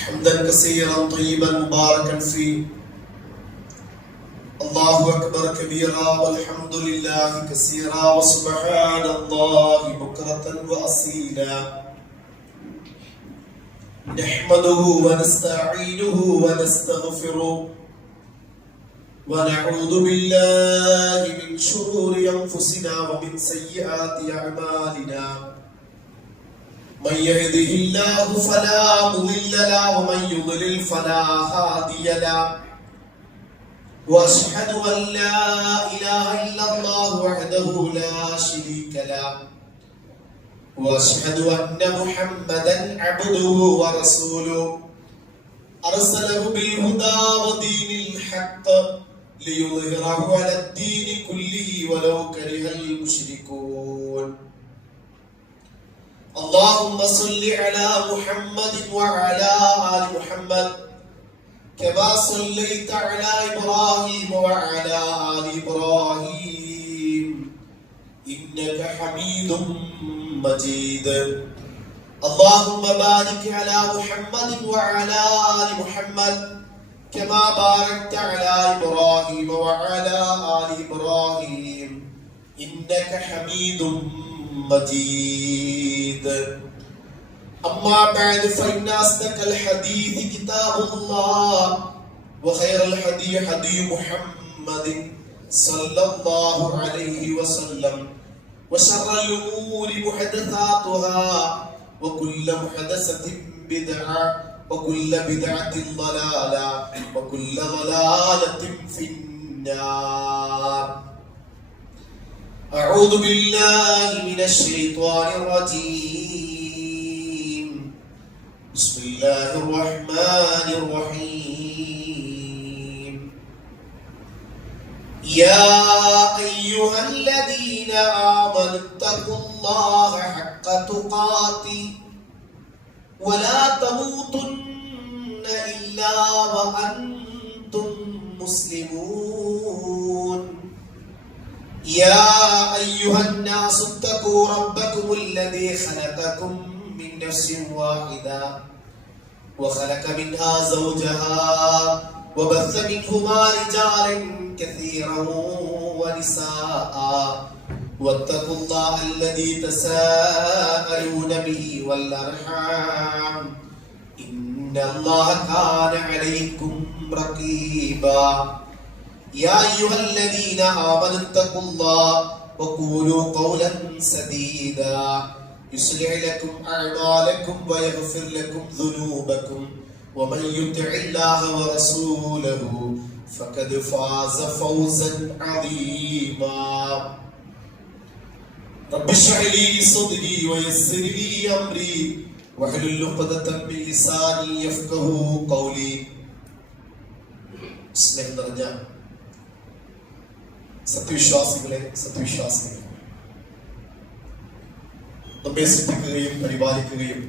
حمدا كثيرا طيبا مباركا فيه. الله أكبر كبيرا والحمد لله كثيرا وسبحان الله بكرة وأصيلا. نحمده ونستعينه ونستغفره ونعوذ بالله من شرور أنفسنا ومن سيئات أعمالنا. من يهده الله فلا مضل له ومن يضلل فلا هادي له. واشهد ان لا اله الا الله وحده لا شريك له. واشهد ان محمدا عبده ورسوله ارسله بالهدى ودين الحق ليظهره على الدين كله ولو كره المشركون. اللهم صل على محمد وعلى آل محمد كما صليت على إبراهيم وعلى آل إبراهيم إنك حميد مجيد. اللهم بارك على محمد وعلى آل محمد كما باركت على إبراهيم وعلى آل إبراهيم إنك حميد مجيد. أما بعد فإن أصدق الحديث كتاب الله وخير الهدي هدي محمد صلى الله عليه وسلم وشر الأمور محدثاتها وكل محدثة بدعة وكل بدعة ضلالة وكل ضلالة في النار. أعوذ بالله من الشيطان الرجيم. بسم الله الرحمن الرحيم. يا أيها الذين آمنوا اتقوا الله حق تقاته ولا تموتن إلا وأنتم مسلمون. يا أيها الناس اتقوا ربكم الذي خلقكم من نفس واحدة وخلق منها زوجها وبث منهما رجالا كثيرا ونساء واتقوا الله الذي تساءلون به والأرحام إن الله كان عليكم رقيبا. يا أيها الذين آمنوا اتقوا الله وقولوا قولا سديدا يصلح لكم أعمالكم ويغفر لكم ذنوبكم ومن يطع الله ورسوله فقد فاز فوزا عظيما. رب اشرح لي صدري ويسر لي أمري واحلل عقدة من لساني يفقهوا قولي. സ്നേഹം നിറഞ്ഞ സത്യവിശ്വാസികളെ, സത്യവിശ്വാസികളെ, നമ്മെ സൃഷ്ടിക്കുകയും പരിപാലിക്കുകയും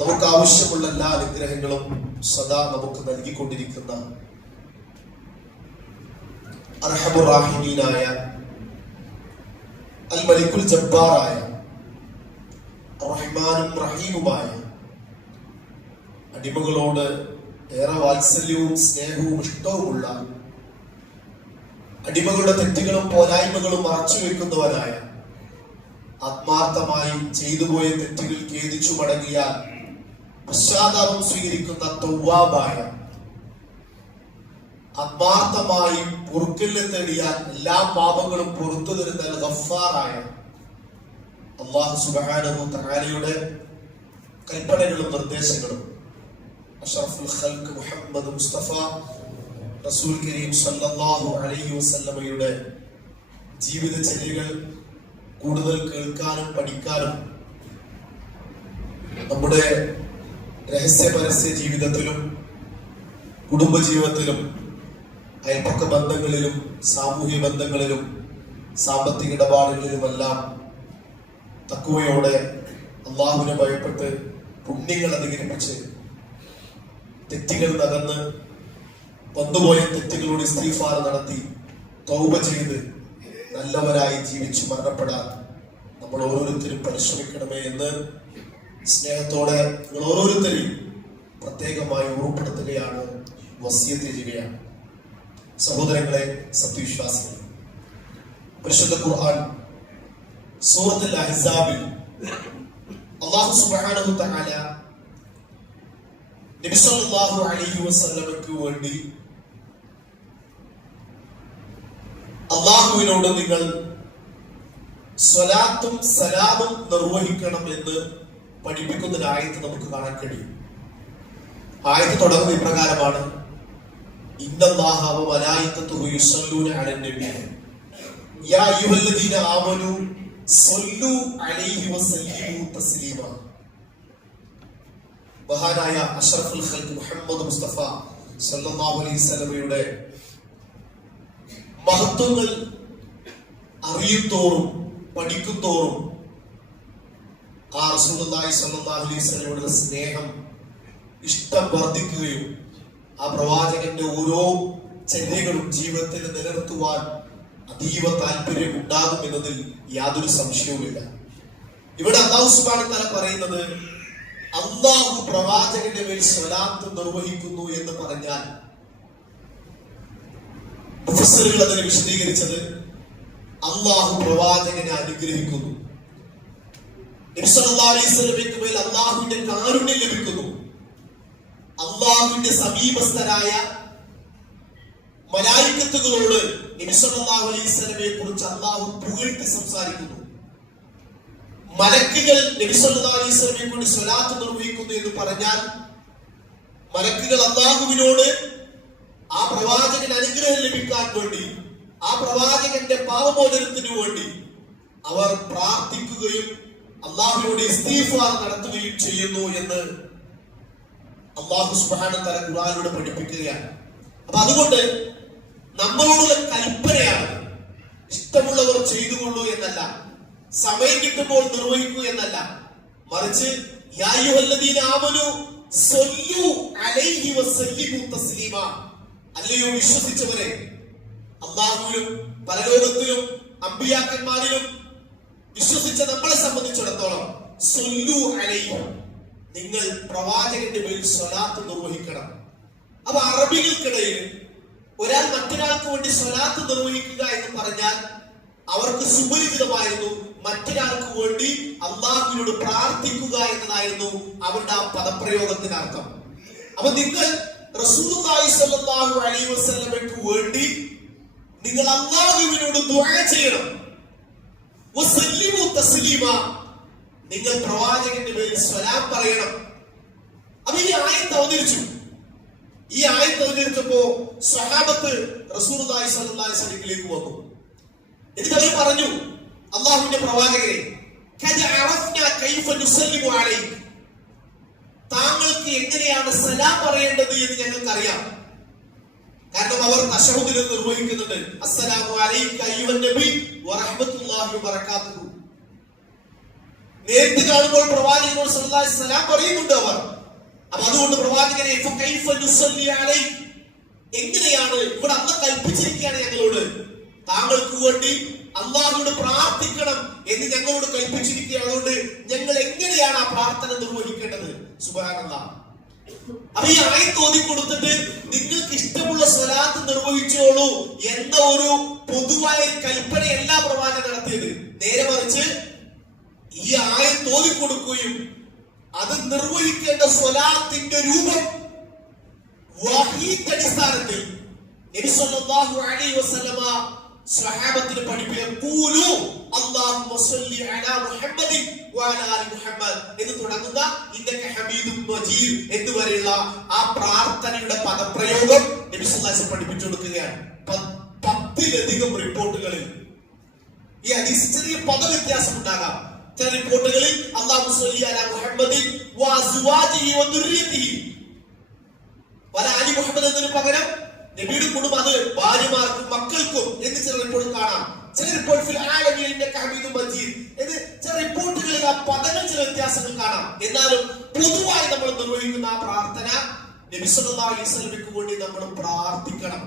നമുക്ക് ആവശ്യമുള്ള എല്ലാ അനുഗ്രഹങ്ങളും സദാ നമുക്ക് നൽകിക്കൊണ്ടിരിക്കുന്ന അർഹമുർ റഹീമീനായ അൽ മലിക്കുൽ ജബ്ബാറായ റഹ്മാനും റഹീമുമായ അടിമകളോട് ഏറെ വാത്സല്യവും സ്നേഹവും ഇഷ്ടവുമുള്ള, അടിമകളുടെ തെറ്റുകളും പോരായ്മകളും മറച്ചു വെക്കുന്നവനായ, ആത്മാർത്ഥമായി ചെയ്തുപോയ തെറ്റുകൾ ഖേദിച്ചു മടങ്ങിയാൽ പശ്ചാത്താപം സ്വീകരിക്കുന്ന തൗവാബായ, ആത്മാർത്ഥമായി പൊറുക്കലിനെ തേടിയാൽ എല്ലാ പാപങ്ങളും പുറത്തു തരുന്ന ഗഫ്ഫാറായ അല്ലാഹു സുബ്ഹാനഹു തആലയുടെ കൽപ്പനകളും നിർദ്ദേശങ്ങളും അഷ്റഫുൽ ഖൽഖ് മുഹമ്മദ് മുസ്തഫ റസൂൽ കരീം സല്ലല്ലാഹു അലൈഹി വസല്ലമയുടെ ജീവിതചര്യകൾ കൂടുതൽ കേൾക്കാനും പഠിക്കാനും നമ്മുടെ രഹസ്യ പരസ്യ ജീവിതത്തിലും കുടുംബജീവിതത്തിലും അയൽപക്ക ബന്ധങ്ങളിലും സാമൂഹ്യ ബന്ധങ്ങളിലും സാമ്പത്തിക ഇടപാടുകളിലുമെല്ലാം തഖ്വയോടെ അല്ലാഹുവിനെ ഭയപ്പെട്ട് പുണ്യങ്ങൾ അധികരിപ്പിച്ച് തെറ്റുകൾ നടന്ന് വന്നുപോയ തെറ്റുകളോട് ഇസ്തിഗ്ഫാർ നടത്തി തൗബ ചെയ്ത് നല്ലവരായി ജീവിച്ചു മരണപ്പെടാൻ നമ്മൾ ഓരോരുത്തരും പരിശ്രമിക്കണമേ എന്ന് സ്നേഹത്തോടെ നിങ്ങൾ ഓരോരുത്തരെയും പ്രത്യേകമായി ഓർമ്മപ്പെടുത്തുകയാണ്, വസിയത്ത് ചെയ്യുകയാണ്. സഹോദരങ്ങളെ, സത്യവിശ്വാസികളെ, പരിശുദ്ധ ഖുർആൻ സൂറത്തുൽ അഹ്സാബിൽ അല്ലാഹു സുബ്ഹാനഹു തആല നബി സല്ലല്ലാഹു അലൈഹി വസല്ലമയ്ക്ക് വേണ്ടി അല്ലാഹുവിനോട് നിങ്ങൾ സ്വലാത്തും സലാമും നിർവഹിക്കണം എന്ന് പഠിപ്പിക്കുന്ന ഒരു ആയത്ത് നമുക്ക് കാണാൻ കഴിയും. ആയത്ത് തുടങ്ങുന്ന ഇപ്രകാരമാണ്: ഇന്നല്ലാഹ വ മലായികത്തുഹു യുസല്ലൂന അലൻ നബി യാ അയ്യുഹല്ലദീന ആമനൂ സ്വല്ലു അലൈഹി വസല്ലിമു തസ്ലീമ. മഹാനായ അഷ്റഫുൽ ഖൽഖ് മുഹമ്മദ് മുസ്തഫ സല്ലല്ലാഹു അലൈഹി വസല്ലമയുടെ മഹത്വങ്ങൾ അറിയുന്തോറും പഠിക്കുന്തോറും ആ റസൂലുള്ളാഹി സ്വല്ലല്ലാഹു അലൈഹി വസല്ലമയുടെ സ്നേഹം, ഇഷ്ടം വർദ്ധിക്കുകയും ആ പ്രവാചകന്റെ ഓരോ ചര്യകളും ജീവിതത്തിൽ നിലനിർത്തുവാൻ അതീവ താല്പര്യം ഉണ്ടാകും എന്നതിൽ യാതൊരു സംശയവുമില്ല. ഇവിടെ അല്ലാഹു സുബ്ഹാനഹു വ തആല പറയുന്നത് അല്ലാഹു പ്രവാചകന്റെ മേൽ സ്വലാത്ത് നിർവഹിക്കുന്നു എന്ന് പറഞ്ഞാൽ മുഫസ്സിറുകൾ അതിനെ വിശദീകരിച്ചത് അല്ലാഹു പ്രവാചകനെ അനുഗ്രഹിക്കുന്നു, നബി സല്ലല്ലാഹു അലൈഹി വസല്ലമയ്ക്ക് മേൽ അല്ലാഹുവിന്റെ കാരുണ്യം ലഭിക്കുന്നു, അല്ലാഹുവിന്റെ സമീപസ്ഥരായ മലായികത്തുകളോട് നബി സല്ലല്ലാഹു അലൈഹി വസല്ലമയെ കുറിച്ച് അല്ലാഹു പുകഴ്ത്തി സംസാരിക്കുന്നു, മലക്കുകൾ നബി സല്ലല്ലാഹു അലൈഹി വസല്ലമയെ കൊണ്ട് സ്വലാത്ത് നിർവഹിക്കുന്നു എന്ന് പറഞ്ഞാൽ മലക്കുകൾ അല്ലാഹുവിനോട് ആ പ്രവാചകന് അനുഗ്രഹം ലഭിക്കാൻ വേണ്ടി, ആ പ്രവാചകന്റെ പാപമോചനത്തിനു വേണ്ടി അവർ പ്രാർത്ഥിക്കുകയും അല്ലാഹുവിനോട് ഇസ്തിഗ്ഫാർ നടത്തുകയും ചെയ്യുന്നു എന്ന് അല്ലാഹു സുബ്ഹാനഹു വ തആല ഖുർആനിലൂടെ പഠിപ്പിക്കുകയാണ്. അപ്പൊ അതുകൊണ്ട് നമ്മളോടുള്ള കൽപ്പനയാണ് ഇഷ്ടമുള്ളവർ ചെയ്തുകൊള്ളൂ എന്നല്ല, സമയം കിട്ടുമ്പോൾ നിർവഹിക്കൂ എന്നല്ല, മറിച്ച് യാ അയ്യുഹല്ലദീന ആമനൂ സ്വല്ലു അലൈഹി വസല്ലിമു തസ്ലീമ. അല്ലയോ വിശ്വസിച്ചവരെ, അല്ലാഹുവിലും പരലോകത്തിലും അമ്പിയാക്കന്മാരിലും വിശ്വസിച്ച നമ്മളെ സംബന്ധിച്ചിടത്തോളം സ്വല്ലു അലൈഹി, നിങ്ങൾ പ്രവാചകന്റെ മേൽ സ്വലാത്ത് നിർവഹിക്കണം. അപ്പൊ അറബികൾക്കിടയിൽ ഒരാൾ മറ്റൊരാൾക്ക് വേണ്ടി സ്വലാത്ത് നിർവഹിക്കുക എന്ന് പറഞ്ഞാൽ അവർക്ക് സുപരിചിതമായിരുന്നു മറ്റൊരാൾക്ക് വേണ്ടി അല്ലാഹുവിനോട് പ്രാർത്ഥിക്കുക എന്നതായിരുന്നു അവരുടെ ആ പദപ്രയോഗത്തിന്റെ അർത്ഥം. അപ്പൊ നിങ്ങൾ റസൂലുള്ളാഹി സ്വല്ലല്ലാഹു അലൈഹി വസല്ലമയ്ക്ക് വേണ്ടി നിങ്ങൾ അല്ലാഹുവിനോട് ദുആ ചെയ്യണം. വസല്ലിമു തസ്ലീമ, നിങ്ങൾ പ്രവാചകന്റെ മേൽ സ്വലാം പറയണം. അപ്പൊ ഈ ആയത്ത് അവതരിച്ചു. ഈ ആയത്ത് അവതരിച്ചപ്പോ സ്വഹാബത്ത് റസൂലുള്ളാഹി സ്വല്ലല്ലാഹു അലൈഹി വസല്ലമയിലേക്ക് വന്നു. എന്നിട്ട് അവർ പറഞ്ഞു, അല്ലാഹുവിന്റെ പ്രവാചകരെ, ഖദ അറഫ്നാ കൈഫ നുസല്ലിമു അലൈക, താങ്കൾക്ക് എങ്ങനെയാണ് സലാം പറയേണ്ടത് എന്ന് ഞങ്ങൾക്ക് അറിയാം. കാരണം അവർ തശഹുദിൽ നിർവഹിക്കുന്നുണ്ട്, അസ്സലാമു അലൈക അയ്യുഹൻ നബി വറഹ്മത്തുള്ളാഹി വബറകാതുഹു. നേരിട്ട് കാണുമ്പോൾ പ്രവാചകനോട് സല്ലല്ലാഹു അലൈഹി വസല്ലം പറയുന്നുണ്ട് അവർ. അപ്പൊ അതുകൊണ്ട് പ്രവാചകനെ ഫകൈഫ നുസല്ലി അലൈക, എങ്ങനെയാണ്, ഇവിടെ അല്ലാഹു കൽപ്പിച്ചിരിക്കുകയാണ് ഞങ്ങളോട്, താങ്കൾക്ക് വേണ്ടി അല്ലാഹുവോട് പ്രാർത്ഥിക്കണം എന്ന് ഞങ്ങളോട് കൽപ്പിച്ചിരിക്കുകയാണ്. അതുകൊണ്ട് ഞങ്ങൾ എങ്ങനെയാണ് ആ പ്രാർത്ഥന നിർവഹിക്കേണ്ടത്? സുബ്ഹാനല്ലാഹ്. അപ്പൊ ഈ ആയത്ത് ഓതി കൊടുത്തിട്ട് നിങ്ങൾക്ക് ഇഷ്ടമുള്ള സ്വലാത്ത് നിർവഹിച്ചോളൂ എന്ന ഒരു പൊതുവായ കൽപ്പനയല്ല പ്രവാചകൻ നടത്തിയത്. നേരെ മറിച്ച് ഈ ആയത്ത് ഓതി കൊടുക്കുകയും അത് നിർവഹിക്കേണ്ട സ്വലാത്തിന്റെ രൂപം വഹീന്റെ അടിസ്ഥാനത്തിൽ നബി സല്ലല്ലാഹു അലൈഹി വസല്ലമ സ്വഹാബത്തിന് പഠിപ്പിക്കാൻ ഖൂലു അല്ലാഹുമ്മ സ്വല്ലി അലാ മുഹമ്മദിൻ വഅലാ ആലി മുഹമ്മദ് എന്ന് തുടങ്ങുന്ന ഇന്നക ഹമീദും മജീദ് എന്ന് വരെയുള്ള ആ പ്രാർത്ഥനയുടെ പദപ്രയോഗം നബി സല്ലല്ലാഹു അലൈഹി വസല്ലം പഠിപ്പിച്ചു കൊടുക്കുകയാണ്. 10-ലധികം റിപ്പോർട്ടുകളിൽ ഈ ഹദീസ് ചെറിയ പദവ്യത്യാസം ഉണ്ടാകാം. ചില റിപ്പോർട്ടുകളിൽ അല്ലാഹുമ്മ സ്വല്ലി അലാ മുഹമ്മദിൻ വഅസ്വാജിഹി വദുർരിയതിഹി വഅലാ ആലി മുഹമ്മദ് എന്നതിന് പകരം നബിയുടെ കുടുംബം, അത് ഭാര്യമാർക്കും മക്കൾക്കും എന്ന് ചില റിപ്പോർട്ട് കാണാം. ചില റിപ്പോർട്ടിൽ ചില റിപ്പോർട്ടുകളിൽ ആ പദങ്ങൾ ചില വ്യത്യാസങ്ങൾ കാണാം. എന്നാലും പൊതുവായി നമ്മൾ നിർവഹിക്കുന്ന ആ പ്രാർത്ഥന നബി സല്ലല്ലാഹു അലൈഹി വസല്ലമയ്ക്ക് വേണ്ടി നമ്മൾ പ്രാർത്ഥിക്കണം.